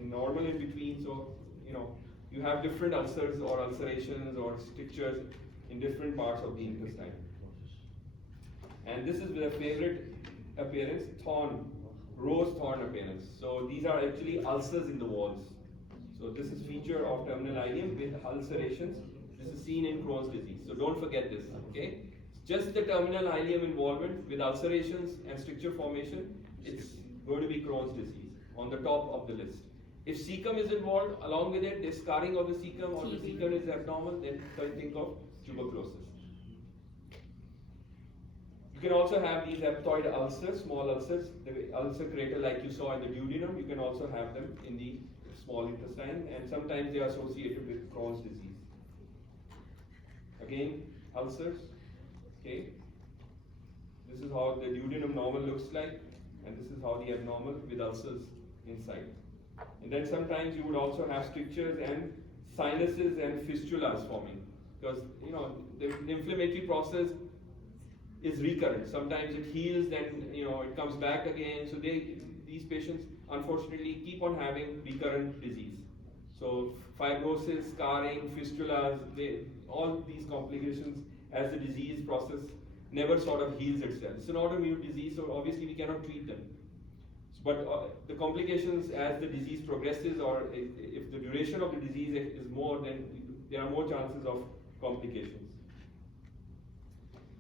normal in between. So, you have different ulcers or ulcerations or strictures in different parts of the intestine. And this is the favorite appearance, thorn, rose thorn appearance. So these are actually ulcers in the walls. So this is feature of terminal ileum with ulcerations. This is seen in Crohn's disease. So don't forget this, okay? Just the terminal ileum involvement with ulcerations and stricture formation, it's going to be Crohn's disease on the top of the list. If cecum is involved, along with it, there's scarring of the cecum or the cecum is abnormal, then think of tuberculosis. You can also have these aptoid ulcers, small ulcers, the ulcer crater like you saw in the duodenum. You can also have them in the small intestine, and sometimes they are associated with Crohn's disease. Again, ulcers. Okay. This is how the duodenum normal looks like, and this is how the abnormal with ulcers inside. And then sometimes you would also have strictures and sinuses and fistulas forming, because the inflammatory process is recurrent. Sometimes it heals, then it comes back again. So these patients unfortunately keep on having recurrent disease. So fibrosis, scarring, fistulas, all these complications as the disease process never sort of heals itself. It's an autoimmune disease, so obviously we cannot treat them. But the complications as the disease progresses, or if the duration of the disease is more, then there are more chances of complications.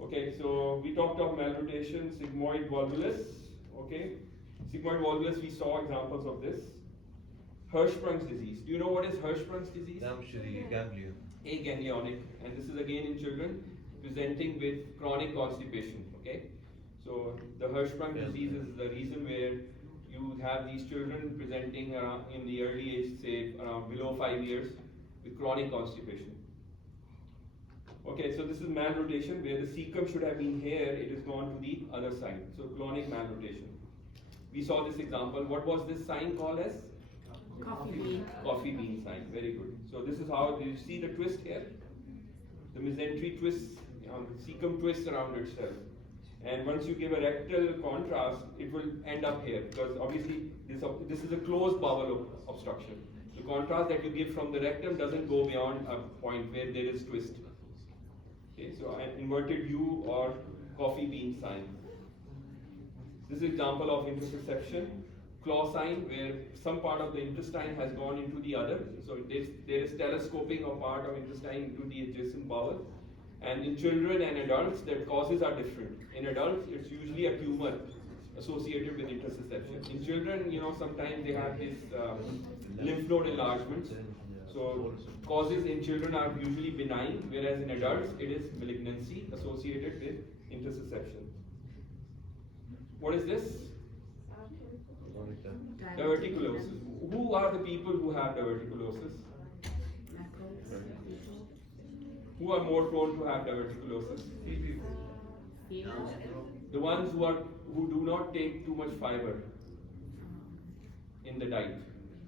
Okay, so we talked of malrotation, sigmoid volvulus. Okay, sigmoid volvulus, we saw examples of this. Hirschsprung's disease. Do you know what is Hirschsprung's disease? Damshiri ganglia. Aganglionic, and this is again in children presenting with chronic constipation. Okay, so the Hirschsprung Yes. disease is the reason where you have these children presenting around in the early age, say around below 5 years, with chronic constipation. Okay, so this is malrotation where the cecum should have been here, it has gone to the other side. So chronic malrotation. We saw this example. What was this sign called as? Coffee bean. Coffee bean sign. Very good. So this is how you see the twist here. The mesentery twists, the cecum twists around itself. And once you give a rectal contrast, it will end up here because obviously this is a closed bowel obstruction. The contrast that you give from the rectum doesn't go beyond a point where there is twist. Okay, so an inverted U or coffee bean sign. This is an example of intussusception. Claw sign where some part of the intestine has gone into the other. So there is telescoping of part of intestine into the adjacent bowel. And in children and adults, the causes are different. In adults, it's usually a tumor associated with intussusception. In children, sometimes they have this lymph node enlargements. So causes in children are usually benign, whereas in adults, it is malignancy associated with intussusception. What is this? Diverticulosis. Who are the people who have diverticulosis? Who are more prone to have diverticulosis? The ones who do not take too much fiber in the diet,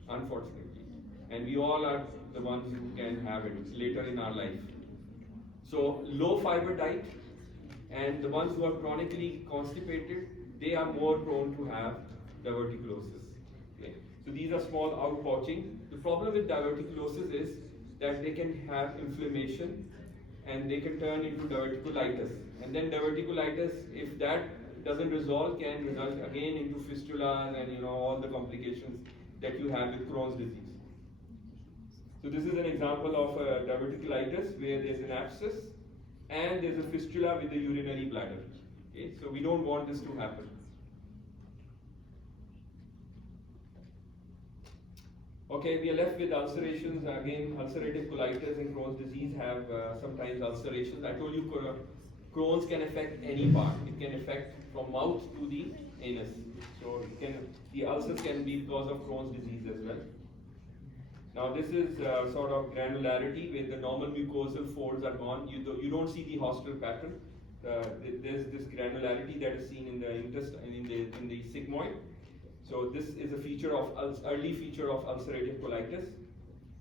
unfortunately. And we all are the ones who can have it later in our life. So low fiber diet and the ones who are chronically constipated, they are more prone to have diverticulosis. Okay? So these are small outpouching. The problem with diverticulosis is that they can have inflammation and they can turn into diverticulitis. And then diverticulitis, if that doesn't resolve, can result again into fistulas and all the complications that you have with Crohn's disease. So this is an example of diverticulitis where there's an abscess and there's a fistula with the urinary bladder. Okay? So we don't want this to happen. Okay, we are left with ulcerations. Again, ulcerative colitis and Crohn's disease have sometimes ulcerations. I told you Crohn's can affect any part. It can affect from mouth to the anus. So the ulcers can be because of Crohn's disease as well. Now this is sort of granularity where the normal mucosal folds are gone. You don't see the hostile pattern. There's this granularity that is seen in the intestine, in the sigmoid. So this is a feature of early feature of ulcerative colitis.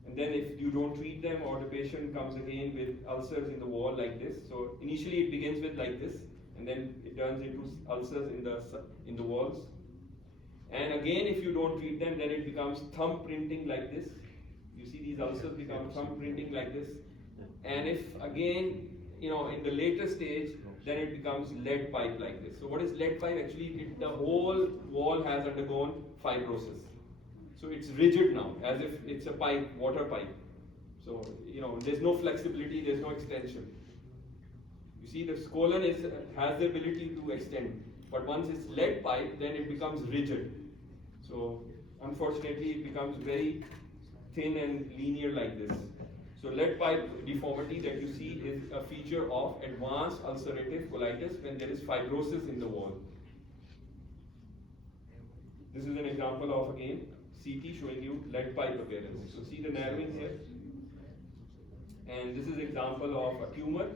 And then if you don't treat them or the patient comes again with ulcers in the wall like this. So initially it begins with like this and then it turns into ulcers in the walls. And again if you don't treat them then it becomes thumb printing like this. You see these ulcers become thumb printing like this. And if again, in the later stage, then it becomes lead pipe like this. So what is lead pipe? Actually, the whole wall has undergone fibrosis. So it's rigid now, as if it's a pipe, water pipe. So, there's no flexibility, there's no extension. You see, the colon has the ability to extend. But once it's lead pipe, then it becomes rigid. So, unfortunately, it becomes very thin and linear like this. So lead pipe deformity that you see is a feature of advanced ulcerative colitis when there is fibrosis in the wall. This is an example of, again, CT showing you lead pipe appearance. So see the narrowing here. And this is example of a tumor.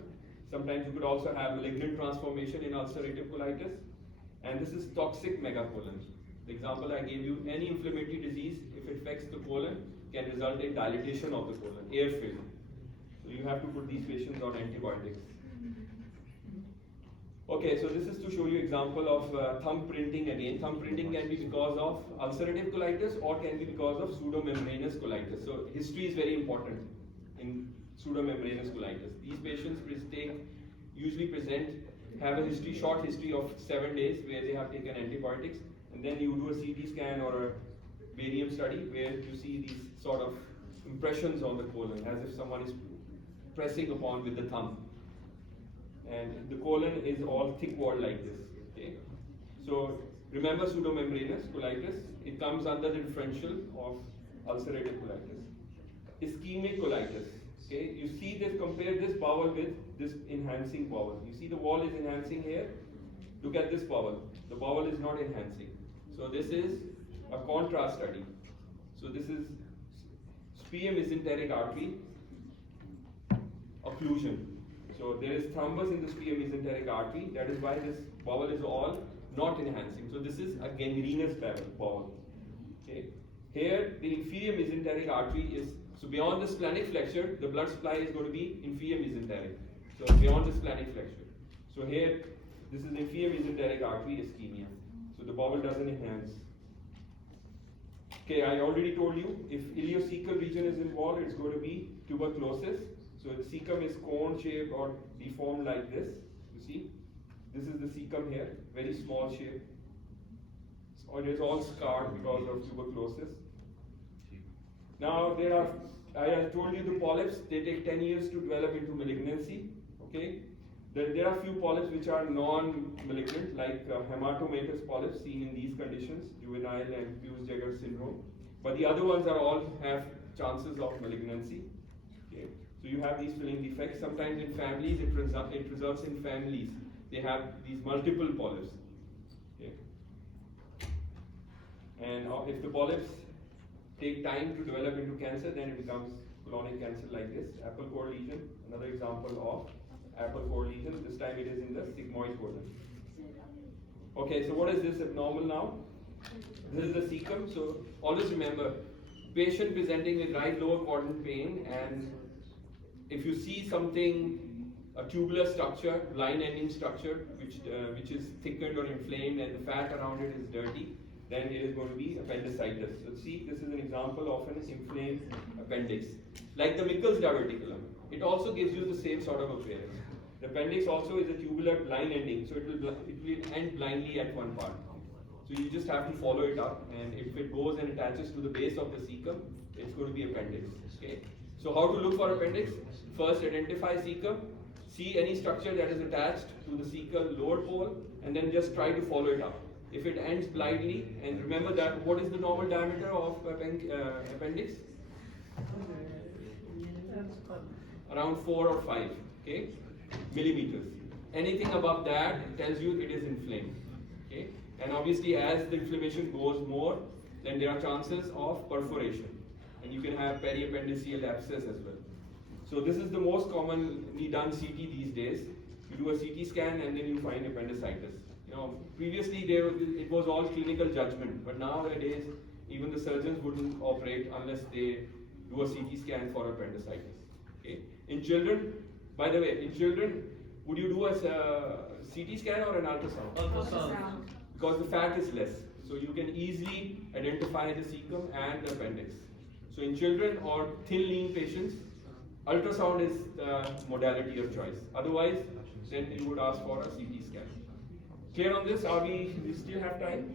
Sometimes you could also have malignant transformation in ulcerative colitis. And this is toxic megacolon. The example I gave you, any inflammatory disease, if it affects the colon, can result in dilatation of the colon, air failure. So you have to put these patients on antibiotics. Okay, so this is to show you example of thumb printing again. Thumb printing can be because of ulcerative colitis or can be because of pseudomembranous colitis. So history is very important in pseudomembranous colitis. These patients usually have a short history of 7 days where they have taken antibiotics, and then you do a CT scan or a barium study where you see these sort of impressions on the colon as if someone is pressing upon with the thumb. and the colon is all thick wall like this. Okay, so remember pseudomembranous colitis. It comes under the differential of ulcerative colitis. Ischemic colitis. Okay, you see this. Compare this bowel with this enhancing bowel. You see the wall is enhancing here. Look at this bowel. The bowel is not enhancing. So this is a contrast study. So this is sputum mesenteric artery occlusion. So there is thrombus in the sputum mesenteric artery. That is why this bowel is all not enhancing. So this is a gangrenous bowel. Okay. Here the inferior mesenteric artery is, so beyond the splenic flexure, the blood supply is going to be inferior mesenteric. So beyond the splenic flexure. So here, this is inferior mesenteric artery ischemia. So the bowel doesn't enhance. Okay, I already told you, if ileocecal region is involved, it's going to be tuberculosis. So the cecum is cone shaped or deformed like this. You see, this is the cecum here, very small shape. So it is all scarred because of tuberculosis. Now there are, I have told you the polyps, they take 10 years to develop into malignancy. Okay, there are few polyps which are non-malignant, like hematomatous polyps seen in these conditions, juvenile and Peutz-Jeghers syndrome. But the other ones are all have chances of malignancy. Okay, so you have these filling defects. Sometimes in families, it results in families. They have these multiple polyps. Okay, and if the polyps take time to develop into cancer, then it becomes colonic cancer like this. Apple core lesion, another example of apple core lesion. This time it is in the sigmoid colon. Okay, so what is this abnormal now? This is the cecum. So always remember, patient presenting with right lower quadrant pain, and if you see something, a tubular structure, line ending structure, which is thickened or inflamed and the fat around it is dirty, then it is going to be appendicitis. So see, this is an example of an inflamed appendix. Like the Mickel's diverticulum, it also gives you the same sort of appearance. The appendix also is a tubular blind ending, so it will end blindly at one part. So you just have to follow it up, and if it goes and attaches to the base of the cecum, it's going to be appendix. Okay. So how to look for appendix? First, identify cecum, see any structure that is attached to the cecal lower pole, and then just try to follow it up. If it ends blindly, and remember that what is the normal diameter of appendix? Around 4 or 5, okay, millimeters. Anything above that tells you it is inflamed. Okay, and obviously as the inflammation goes more, then there are chances of perforation, and you can have periappendiceal abscess as well. So this is the most commonly done CT these days. You do a CT scan and then you find appendicitis. You know, previously it was all clinical judgment, but nowadays even the surgeons wouldn't operate unless they do a CT scan for appendicitis. Okay. In children, by the way, in children, would you do a CT scan or an ultrasound? Ultrasound. Because the fat is less, so you can easily identify the cecum and the appendix. So in children or thin lean patients, ultrasound is the modality of choice. Otherwise, then you would ask for a CT scan. Clear on this? We still have time?